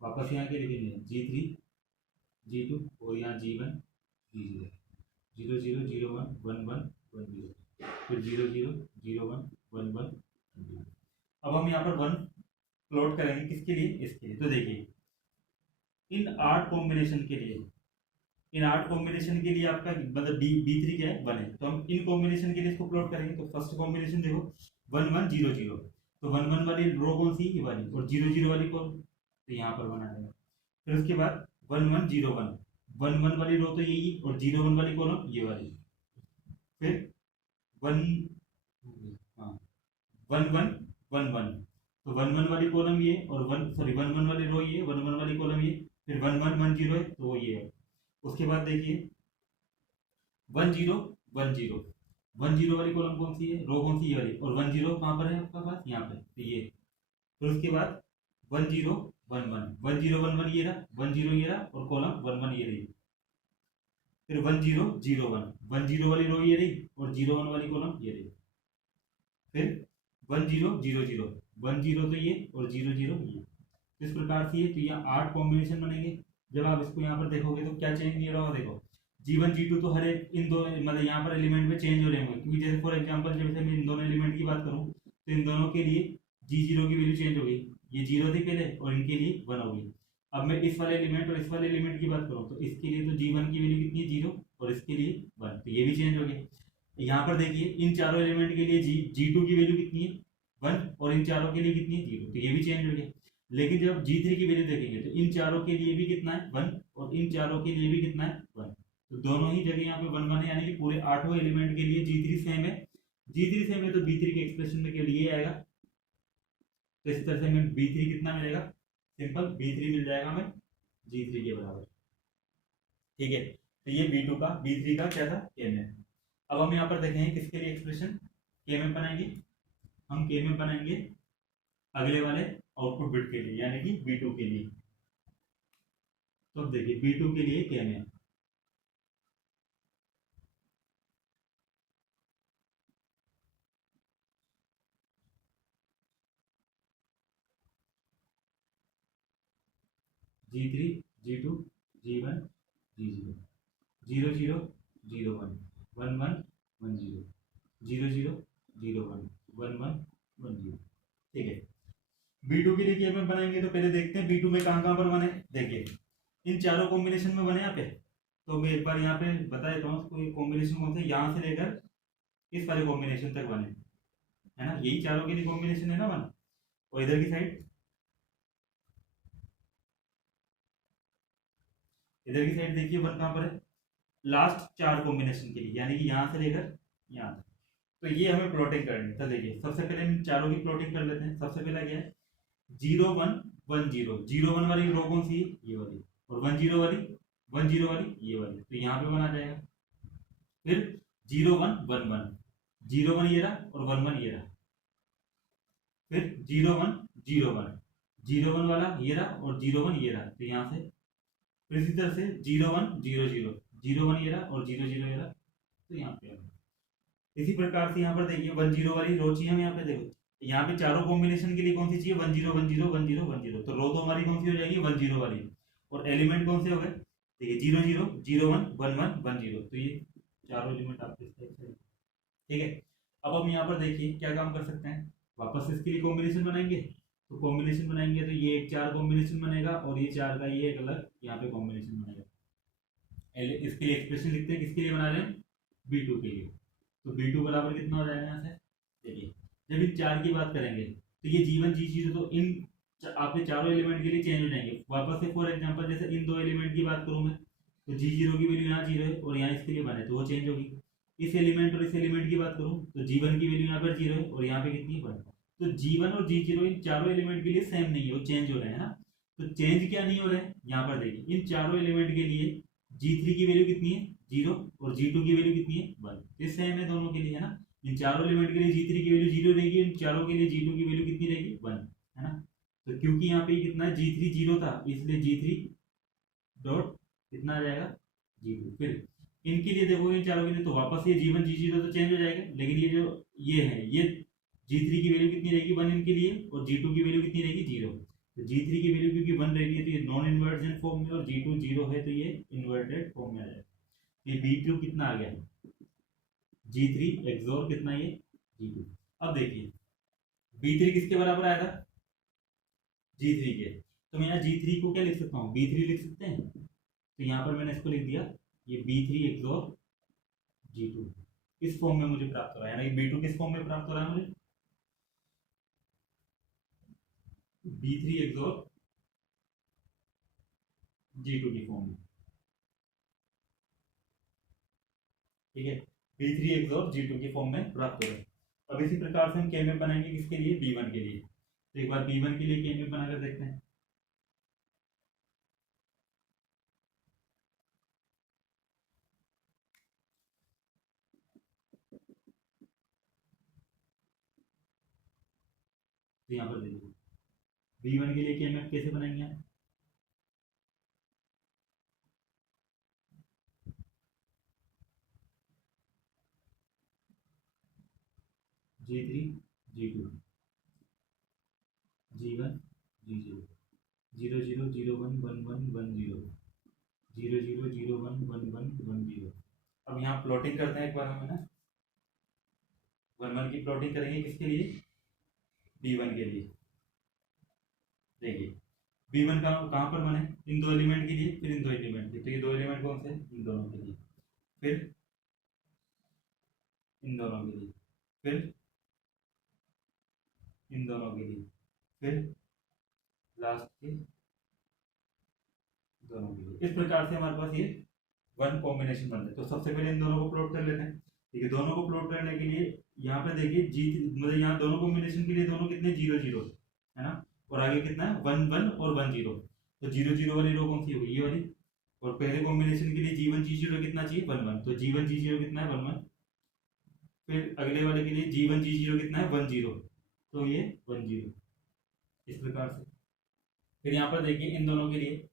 वापस यहाँ के लिखेंगे G3 G2 और यहाँ G1 G0 0 0 0 1 1 1 1 0, फिर 0 0 0 1 1 1 0। अब हम यहाँ पर 1 प्लॉट करेंगे किसके लिए, इसके लिए। तो देखिए इन 8 कॉम्बिनेशन के लिए, इन 8 कॉम्बिनेशन के लिए आपका मतलब B3 क्या है, 1 है, तो हम इन कॉम्बिनेशन के लिए इसको प्लॉट करेंगे। तो फर्स्ट कॉम्बिनेशन देखो 1 1 0 0, तो 1 1 वाली रो कौन सी, ये वाली, और 0 0 वाली कौन, तो यहाँ पर बना देगा। फिर उसके बाद 1 1 0 1, 1 1 वाली रो तो यही, और 0 1 वाली कॉलम ये वाली। फिर 1 हाँ 1 1 1 1, तो 1 1 वाली कॉलम ये, और 1 1 वाली रो ये, 1 1 वाली कॉलम ये, फिर 1 1 1 0 है तो वो ये है। उसके बाद देखिए 1 0 1 0, 1 0 वाली कॉलम कौन सी है, रो कौन सी, ये वाली, और 1 0 कहाँ पर है आपका पास, यहाँ पे, तो ये। फिर उसके बाद 1 0 1 1, 1 0 1 1 ये रहा, 1 0 ये रहा, और कॉलम 1 1 ये रही। फिर 1 0 0 1, 1 0 वाली रो ये रही, और 0 1 वाली कॉलम ये रही। फिर 1 0 0 0, 1 0 तो ये, और 0 0 ये। इस प्रकार से ये, तो यहाँ 8 कॉम्बिनेशन बनेंगे। जब आप इसको यहाँ पर देखोगे तो क्या चेंज नहीं रहा, देखो G1 G2 तो हर एक इन दो मतलब यहाँ पर एलिमेंट में चेंज हो रहे होंगे, क्योंकि जैसे फॉर एग्जांपल जैसे मैं इन दोनों एलिमेंट की बात करूँ तो इन दोनों के लिए G0 की वैल्यू चेंज हो गई, ये 0 थी पहले और इनके लिए 1 हो गई। अब मैं इस वाले एलिमेंट और इस वाले एलिमेंट की बात करूँ तो इसके लिए तो G1 की वैल्यू कितनी है 0 और इसके लिए 1, तो ये भी चेंज हो गया। यहाँ पर देखिए इन चारों एलिमेंट के लिए G2 की वैल्यू कितनी है 1 और इन चारों के लिए कितनी है 0, तो ये भी चेंज हो गया। लेकिन जब G3 की वैल्यू देखेंगे तो इन चारों के लिए भी कितना है 1 और इन चारों के लिए भी कितना है 1, तो दोनों ही जगह यहाँ पे 1 1 है, यानी कि पूरे 8वें एलिमेंट के लिए G3 सेम है। G3 सेम है तो B3 के एक्सप्रेशन में केवल ये आएगा, तो इस तरह से हमें B3 कितना मिलेगा, सिंपल B3 मिल जाएगा हमें G3 के बराबर। ठीक है, तो ये B3 का क्या था के में। अब हम यहाँ पर देखेंगे किसके लिए एक्सप्रेशन के में बनाएंगे, हम के में बनाएंगे अगले वाले आउटपुट बिट के लिए यानी कि B2 के लिए। तो अब देखिए B2 के लिए के में G3 G2 G1 G0 0 0 0 1 1 1 1 0 0 0 0 1 1 1 1 0। ठीक है, B2 के लिए के में बनाएंगे तो पहले देखते हैं B2 में कहाँ कहाँ पर बने। देखिए इन चारों कॉम्बिनेशन में बने यहाँ पे, तो मैं एक बार यहाँ पे बता देता हूँ कोई कॉम्बिनेशन कौन से, यहाँ से लेकर इस वाले कॉम्बिनेशन तक बने, है ना, यही चारों के लिए कॉम्बिनेशन है ना वन। और इधर की साइड, इधर की साइड देखिए वन कहाँ पर है, लास्ट 4 कॉम्बिनेशन के लिए, यानी कि यहाँ से लेकर यहाँ तक। तो ये हमें प्लॉटिंग करनी है। तो देखिए सबसे पहले हम चारों की प्लॉटिंग कर लेते हैं। सबसे पहला क्या है 0 1 1 0, 0 1 वाली रो कौन सी है ये वाली, और 1 0 वाली 1 0 वाली ये वाली, तो यहाँ पे बना जाएगा। फिर 0 1 1 1, 0 1 ये रहा और 1 1 ये रहा। फिर 0 1 0 1, 0 1 वाला ये रहा और 0 1 ये रहा, तो यहाँ से फिर इसी तरह से 0 1 0 0, 0 1 ये रहा और 0 0 ये रहा, तो यहाँ पे इसी प्रकार से यहाँ पर देखिए 1 0 वाली रो चाहिए हमें। यहाँ पे देखो यहाँ पे चारों कॉम्बिनेशन के लिए कौन सी चाहिए 1 0 1 0 1 0 1 0, तो रो तो हमारी कौन सी हो जाएगी 1 0 वाली, और एलिमेंट कौन से हो गए देखिए 0 0 0 1 1 1 1 0, तो ये चारों एलिमेंट आपके इस टाइप से। ठीक है, अब हम यहाँ पर देखिए क्या काम कर सकते हैं, वापस इसके लिए कॉम्बिनेशन बनाएंगे। तो कॉम्बिनेशन बनाएंगे तो ये एक 4 कॉम्बिनेशन बनेगा और ये 4 का ये एक अलग यहाँ पे कॉम्बिनेशन बनेगा। इसके लिए एक्सप्रेशन लिखते हैं, किसके लिए बना रहे हैं B2 के लिए। तो B2 बराबर कितना हो जाएगा यहाँ से, देखिए जब इन 4 की बात करेंगे तो ये G1 G0 तो इन आपके चारों एलिमेंट के लिए चेंज हो जाएंगे वापस से। फॉर एग्जांपल जैसे इन दो एलिमेंट की बात करूं मैं, तो G0 की वैल्यू यहाँ 0 है और यहाँ इसके लिए 1 है, तो वो चेंज होगी। इस एलिमेंट और इस एलिमेंट की बात करूं तो G1 की वैल्यू यहाँ पर 0 है और यहाँ पे कितनी 1, तो G1 और G0 इन चारों एलिमेंट के लिए सेम नहीं है, वो चेंज हो रहे हैं ना। तो चेंज क्या नहीं हो रहे हैं, यहाँ पर देखिए इन चारों एलिमेंट के लिए G3 की वैल्यू कितनी है 0 और G2 की वैल्यू कितनी है 1, ये सेम है दोनों के लिए, है ना। इन चारों एलिमेंट के लिए G3 की वैल्यू 0 रहेगी, इन चारों के लिए G2 की वैल्यू कितनी रहेगी 1, है ना। तो क्योंकि यहाँ पे कितना G3 0 था इसलिए G3 डॉट कितना आ जाएगा G2। फिर इनके लिए देखो इन चारों के लिए तो वापस ये G1 G0 तो चेंज हो जाएगा, लेकिन ये जो ये है ये G3 की वैल्यू कितनी रहेगी 1 इनके लिए और G2 की वैल्यू कितनी रहेगी 0। तो G3 की वैल्यू क्योंकि 1 रहेगी तो ये नॉन इन्वर्टेड फॉर्म में, और G2 0 है तो ये इन्वर्टेड फॉर्म में आ जाएगा। ये B2 कितना आ गया G3 एक्सोर कितना ये G2। अब देखिए B3 किसके बराबर आया था G3 के, तो मैं यहाँ G3 को क्या लिख सकता हूँ B3 लिख सकते हैं। तो यहाँ पर मैंने इसको लिख दिया ये B3 एक्सोर G2 इस फॉर्म में मुझे प्राप्त हो रहा है, यानी B2 किस फॉर्म में प्राप्त हो रहा है मुझे B3 एक्सोर G2 की फॉर्म में। ठीक है, B3 एक्सोर G2 की फॉर्म में प्राप्त हो रहा है। अब इसी प्रकार से हम के में बनाएंगे किसके लिए B1 के लिए। तो एक बार B1 के लिए के में बनाकर देखते हैं। तो यहाँ पर देखिए B1 के लिए के में कैसे बनाएंगे आप, G3 G2 G1 G0 0 0 0 1 1 1 1 0 0 0 0 1 1 1 1 0। अब यहाँ प्लॉटिंग करते हैं एक बार हम, है ना 1 1 की प्लॉटिंग करेंगे किसके लिए B1 के लिए देखिए B1 कहाँ पर बने, इन दो एलिमेंट के लिए, फिर इन दो एलिमेंट के, तो ये दो एलिमेंट कौन से, इन दोनों के लिए, फिर इन दोनों के लिए, फिर इन दोनों के लिए, फिर लास्ट के दोनों के लिए। इस प्रकार से हमारे पास ये वन कॉम्बिनेशन बनता है। तो सबसे पहले इन दोनों को प्लॉट कर लेते हैं। ठीक है, दोनों को प्लॉट करने के लिए यहाँ पे देखिए जी मतलब यहाँ दोनों कॉम्बिनेशन के लिए दोनों कितने 0 0 है ना, और आगे कितना है 1 1 और 1 0। तो 0 0 वाली रो कौन सी होगी, ये वाली। और पहले कॉम्बिनेशन के लिए G1 G0 कितना चाहिए 1 1, तो G1 G0 कितना है 1 1। फिर अगले वाले के लिए G1 G0 कितना है 1 0, तो ये 1 0 इस प्रकार से। फिर यहाँ पर देखिए इन दोनों के लिए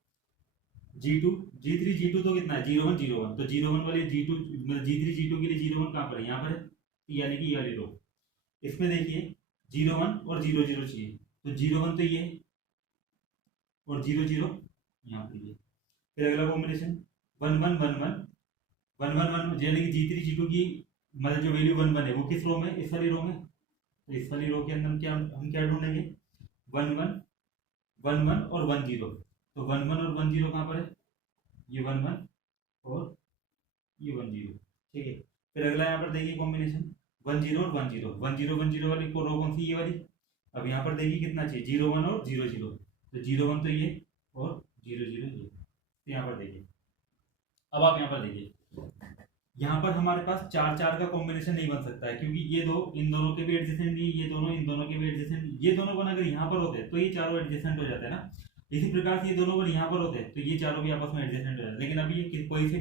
G2 G3 G2 तो कितना है 0 1 0 1, तो 0 1 वाले G2 मतलब G3 G2 के लिए 0 1 कहाँ पर है, यहाँ पर है, यानी कि ये वाली रो। इसमें देखिए 0 1 और 0 0 चाहिए, तो 0 1 तो ये और 0 0 यहाँ पर ये। फिर अगला कॉम्बिनेशन 1 1 1 1 1 1 1, यानी कि G3 G2 की मतलब जो वैल्यू 1 1 है वो किस रो में, इस वाली रो में। तो इस वाली रो के अंदर हम क्या ढूंढेंगे 1 1 1 1 और 1 0, तो 1 1 और 1 0 कहाँ पर है, ये 1 1 और ये 1 0। ठीक है, फिर अगला यहाँ पर देखिए कॉम्बिनेशन 1 0 और 1 0 1 0 1 0 वाली को रो कौन सी, ये वाली। अब यहाँ पर देखिए कितना चाहिए 0 1 और 0 0, तो 0 1 तो ये और 0 0 ये। तो यहाँ पर देखिए, अब आप यहाँ पर देखिए यहाँ पर हमारे पास 4 4 का कॉम्बिनेशन नहीं बन सकता है, क्योंकि ये दो इन दोनों के भी एडजेसेंट नहीं, ये दोनों इन दोनों के भी एडजेसेंट, ये दोनों बन अगर यहाँ पर होते तो ये चारों एडजेसेंट हो जाते हैं ना। इसी प्रकार से ये दोनों बन यहाँ पर होते तो ये चारों भी आपस में एडजेसेंट हो जाते, लेकिन अभी ये कोई से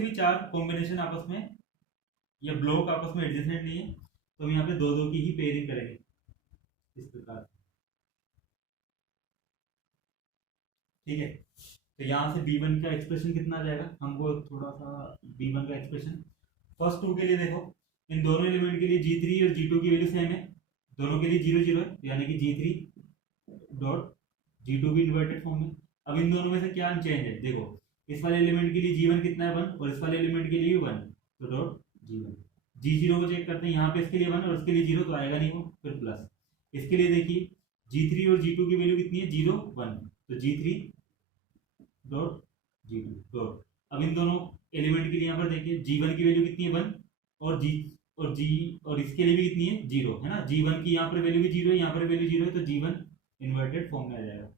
भी चार कॉम्बिनेशन आपस में या ब्लॉक आपस में एडजेसेंट नहीं है, तो हम यहाँ पे दो की ही पेयरिंग करेंगे इस प्रकार। ठीक है, तो यहाँ से B1 का एक्सप्रेशन कितना आ जाएगा, हमको थोड़ा सा B1 का एक्सप्रेशन फर्स्ट टू के लिए देखो, इन दोनों एलिमेंट के लिए G3 और G2 की वैल्यू सेम है, दोनों के लिए 0 0 है, यानी कि G3 डॉट G2 भी इन्वर्टेड फॉर्म में। अब इन दोनों में से क्या अनचेंज है, देखो इस वाले एलिमेंट के लिए G1 कितना है 1, और इस वाले एलिमेंट के लिए भी 1, तो डॉट G1 G0 को चेक करते हैं, यहाँ पे इसके लिए 1 और इसके लिए 0 तो आएगा नहीं वो, फिर प्लस। इसके लिए देखिए G3 और G2 की वैल्यू कितनी है 0 1, तो G3 डॉट G2 डॉट। अब इन दोनों एलिमेंट के लिए यहाँ पर देखिए G1 की वैल्यू कितनी है 1, और G और इसके लिए भी कितनी है 0 है ना, G1 की यहाँ पर वैल्यू भी 0 है, यहाँ पर वैल्यू 0 है, तो G1 इन्वर्टेड फॉर्म में आ जाएगा,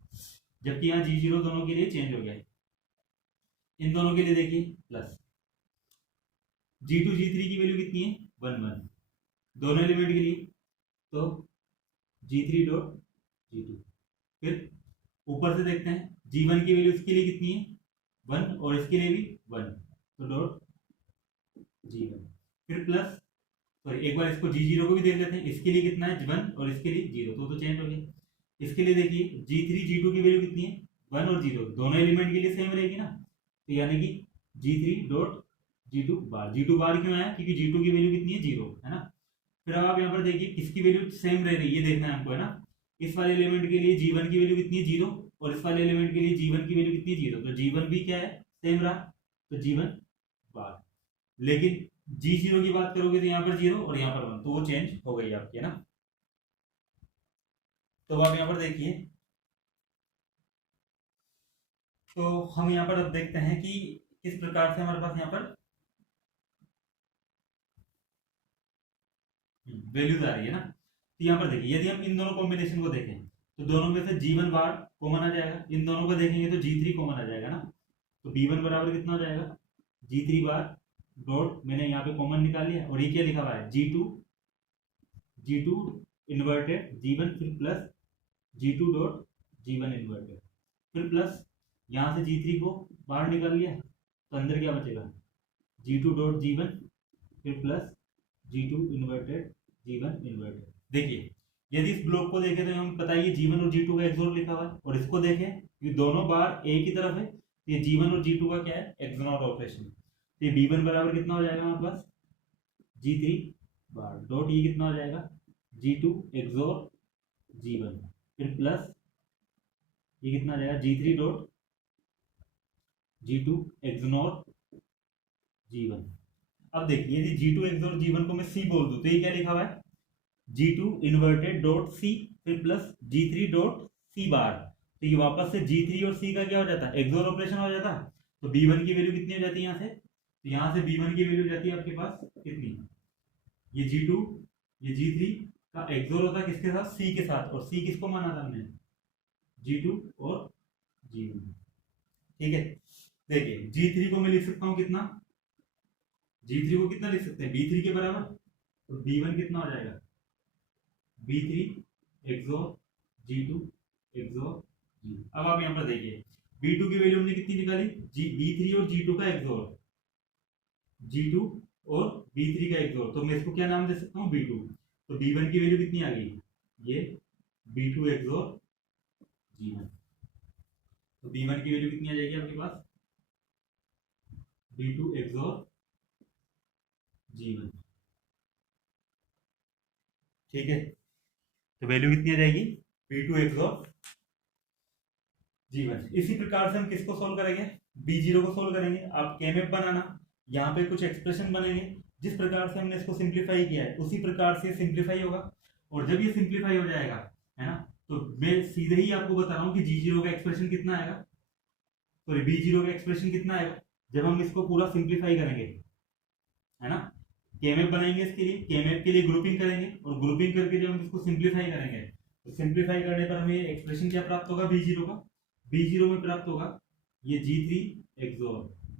जबकि यहाँ G0 दोनों के लिए चेंज हो गया है। इन दोनों के लिए देखिए प्लस G2 G3 की वैल्यू कितनी है 1 1 दोनों एलिमेंट के लिए, तो G3 डॉट G2। फिर ऊपर से देखते हैं G1 की वैल्यू इसके लिए कितनी है 1 और इसके लिए भी 1, तो डॉट G1। फिर प्लस सॉरी एक बार इसको G0 को भी देख लेते हैं, इसके लिए कितना है 1 और इसके लिए 0, तो चेंज हो गया। इसके लिए देखिए G3 G2 की वैल्यू कितनी है 1 और 0, दोनों एलिमेंट के लिए सेम रहेगी ना, तो यानी कि G3 डॉट G2 बार। G2 बार क्यों आया, क्योंकि G2 की वैल्यू कितनी है 0 है ना। फिर अब आप यहाँ पर देखिए किसकी वैल्यू सेम रह रही है, ये देखना है हमको है ना। इस वाले एलिमेंट के लिए G1 की वैल्यू कितनी है 0, और इस वाले एलिमेंट के लिए G1 की वैल्यू कितनी है 0, तो G1 भी क्या है सेम रहा, तो G1 बार। लेकिन G0 की बात करोगे तो यहाँ पर 0 और यहाँ पर 1, तो वो चेंज हो गई आपकी है ना। तो आप यहाँ पर देखिए, तो हम यहाँ पर अब देखते हैं कि किस प्रकार से हमारे पास यहाँ पर वैल्यूज आ रही है ना। तो यहाँ पर देखिए यदि हम इन दोनों कॉम्बिनेशन को देखें तो दोनों में से G1 बार कॉमन आ जाएगा, इन दोनों को देखेंगे तो G3 कॉमन आ जाएगा ना, तो B1 बराबर कितना हो जाएगा G3 बार डॉट, मैंने यहाँ पे कॉमन निकाल लिया, और ये क्या लिखा हुआ है G2 इन्वर्टेड G1, फिर plus G2 dot G1 inverted, फिर प्लस यहाँ से G3 को बाहर निकाल लिया, तो अंदर क्या बचेगा G2 डॉट G1, फिर plus G2 inverted G1 inverted. देखिए यदि इस ब्लॉक को देखें तो हम बताइए G1 और G2 का एक्सोर लिखा हुआ है, और इसको देखें ये दोनों बार एक ही तरफ है, तो ये G1 और G2 का क्या है एक्सोर ऑपरेशन। तो ये B1 बराबर कितना हो जाएगा हमारे पास G3 बार डॉट, ये कितना हो जाएगा G2 एक्सोर G1, फिर प्लस ये कितना आ जाएगा G3 डॉट G2 एक्सोर G1। अब देखिए यदि G2 एक्सोर G1 को मैं C बोल दूं तो ये क्या लिखा हुआ है G2 इन्वर्टेड डॉट C फिर प्लस G3 डॉट C बार। तो ये वापस से G3 और C का क्या हो जाता है, एक्सोर ऑपरेशन हो जाता। तो B1 की वैल्यू कितनी हो जाती है यहाँ से, तो यहाँ से B1 की वैल्यू जाती है आपके पास कितनी, ये G2 ये G3 का एक्सोर होता है किसके साथ, C के साथ, और C किसको माना था हमने, G2 और G1। ठीक है, देखिए G3 को मैं लिख सकता हूँ कितना, G3 को कितना लिख सकते हैं, B3 के बराबर। तो B1 कितना हो जाएगा, B3 एक्सोर G2 एक्सोर G। अब आप यहाँ पर देखिए B2 की वैल्यू हमने कितनी निकाली, B3 और G2 का एक्सोर, G2 और B3 का एक्सोर, तो मैं इसको क्या नाम दे सकता हूँ, B2। तो B1 की वैल्यू कितनी आ गई, ये B2 एक्सोर G1। तो B1 की वैल्यू कितनी आ जाएगी आपके पास, B2 एक्सोर G1। ठीक है, तो वैल्यू कितनी आ जाएगी, B2 एक्सोर G1। इसी प्रकार से हम किसको सोल्व करेंगे, B0 को सोल्व करेंगे। आप केमेप बनाना, यहाँ पे कुछ एक्सप्रेशन बनेंगे, जिस प्रकार से हमने इसको सिंप्लीफाई किया है उसी प्रकार से सिंप्लीफाई होगा। और जब ये सिंप्लीफाई हो जाएगा, है ना, तो मैं सीधे ही आपको बता रहा हूँ कि G0 का एक्सप्रेशन कितना आएगा, सॉरी B0 का एक्सप्रेशन कितना आएगा जब हम इसको पूरा सिंप्लीफाई करेंगे, है ना। केमेप बनाएंगे, इसके लिए केमेप के लिए ग्रुपिंग करेंगे, और ग्रुपिंग करके जब हम इसको सिंप्लीफाई करेंगे, तो सिंप्लीफाई करने पर हमें एक्सप्रेशन क्या प्राप्त होगा, B0 का, B0 में प्राप्त होगा ये G3 एक्सोर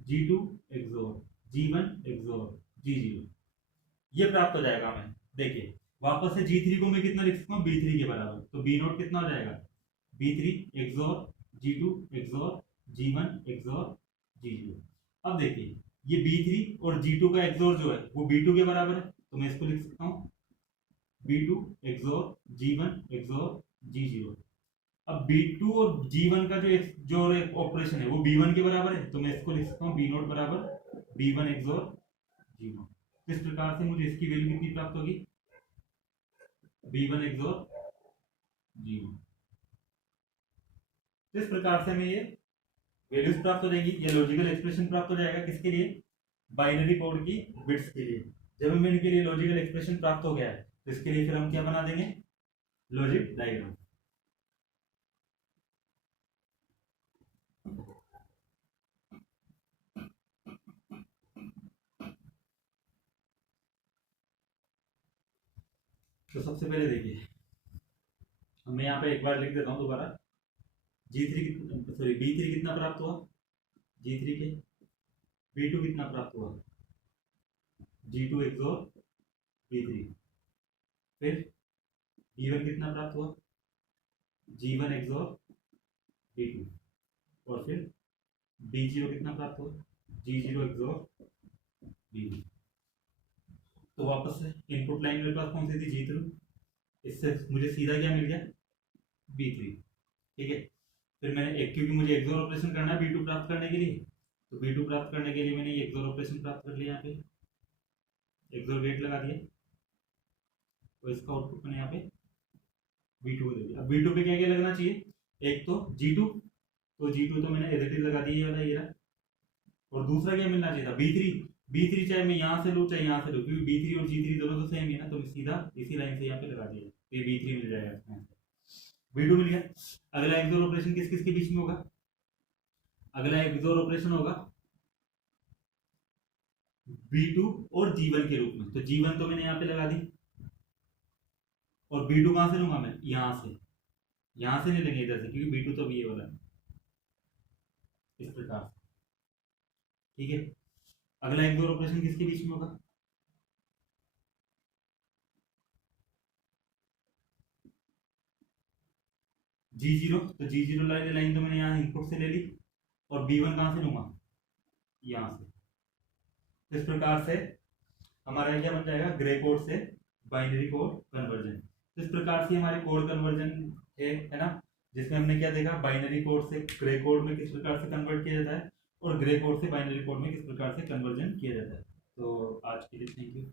G2 एक्सोर G1 एक्सोर G0, ये प्राप्त हो जाएगा हमें। देखिए वापस से G3 को मैं कितना लिख सकता हूँ, B3 के बराबर। तो B0 कितना हो जाएगा, B3 एक्सोर G2 एक्सोर G1 एक्सोर G0। अब देखिए ये B3 और G2 का एक्सोर जो है वो B2 के बराबर है, तो मैं इसको लिख सकता हूँ B2 एक्सोर G1 एक्सोर G0। अब B2 और G1 का जो ऑपरेशन है वो B1 के बराबर है, तो मैं इसको लिख सकता हूँ B0 बराबर B1 एक्सोर G1। इस प्रकार से मुझे इसकी वैल्यू कितनी प्राप्त होगी, B1 एक्सोर G1। इस प्रकार से हमें ये वैल्यूज प्राप्त हो जाएगी, ये लॉजिकल एक्सप्रेशन प्राप्त हो जाएगा किसके लिए, बाइनरी कोड की बिट्स के लिए। जब हमें इनके लिए लॉजिकल एक्सप्रेशन प्राप्त हो गया है, तो इसके लिए फिर हम क्या बना देंगे, लॉजिक डायग्राम। तो सबसे पहले देखिए मैं यहाँ पे एक बार लिख देता हूँ दोबारा, B3 कितना प्राप्त हुआ, G3 के, B2 कितना प्राप्त हुआ, G2 एक्सोर B3, फिर B1 कितना प्राप्त हुआ, G1 एक्सोर B2, और फिर B0 कितना प्राप्त हुआ, G0 एक्सोर B1। तो वापस से इनपुट लाइन मेरे पास कौन सी थी, G3, इससे मुझे सीधा क्या मिल गया, B3। ठीक है, फिर मैंने एक, क्योंकि मुझे एक्सोर ऑपरेशन करना है B2 प्राप्त करने के लिए, तो B2 प्राप्त करने के लिए मैंने ये एक्सोर ऑपरेशन प्राप्त कर लिया, यहाँ पे एक्सोर गेट लगा दिया, तो इसका आउटपुट मैंने यहाँ पे B2 को दे दिया। अब B2 पे क्या क्या लगना चाहिए, एक तो G2, तो G2 तो मैंने एज इट इज लगा दिया वाला ये रहा, और दूसरा क्या मिलना चाहिए था, B3 चाहे मैं यहाँ से लूँ चाहे यहाँ से लूँ, क्योंकि B3 और G3 दोनों तो सेम है ना, तो मैं सीधा इसी लाइन से यहाँ पे लगा दिया, ये B3 मिल जाएगा, B2 मिल गया। अगला एक्सोर ऑपरेशन किस किस के बीच में होगा, अगला एक्सोर ऑपरेशन होगा B2 और G1 के रूप में, तो G1 तो मैंने यहाँ पे लगा दी, और B2 कहां से लूंगा मैं, यहां से नहीं लेंगे इधर से, क्योंकि B2 तो भी ये वाला है, इस प्रकार। ठीक है, अगला एक्सोर ऑपरेशन किसके बीच में होगा, G0, तो G0 लाइन तो मैंने यहाँ इनपुट से ले ली, और B1 कहां से लूंगा, यहां से। इस प्रकार से हमारा क्या बन जाएगा, ग्रे कोड से बाइनरी कोड कन्वर्जन। इस प्रकार से हमारे कोड कन्वर्जन है ना, जिसमें हमने क्या देखा, बाइनरी कोड से ग्रे कोड में किस प्रकार से कन्वर्ट किया जाता है, और ग्रे कोड से बाइनरी कोड में किस प्रकार से कन्वर्जन किया जाता है। तो आज के लिए थैंक यू।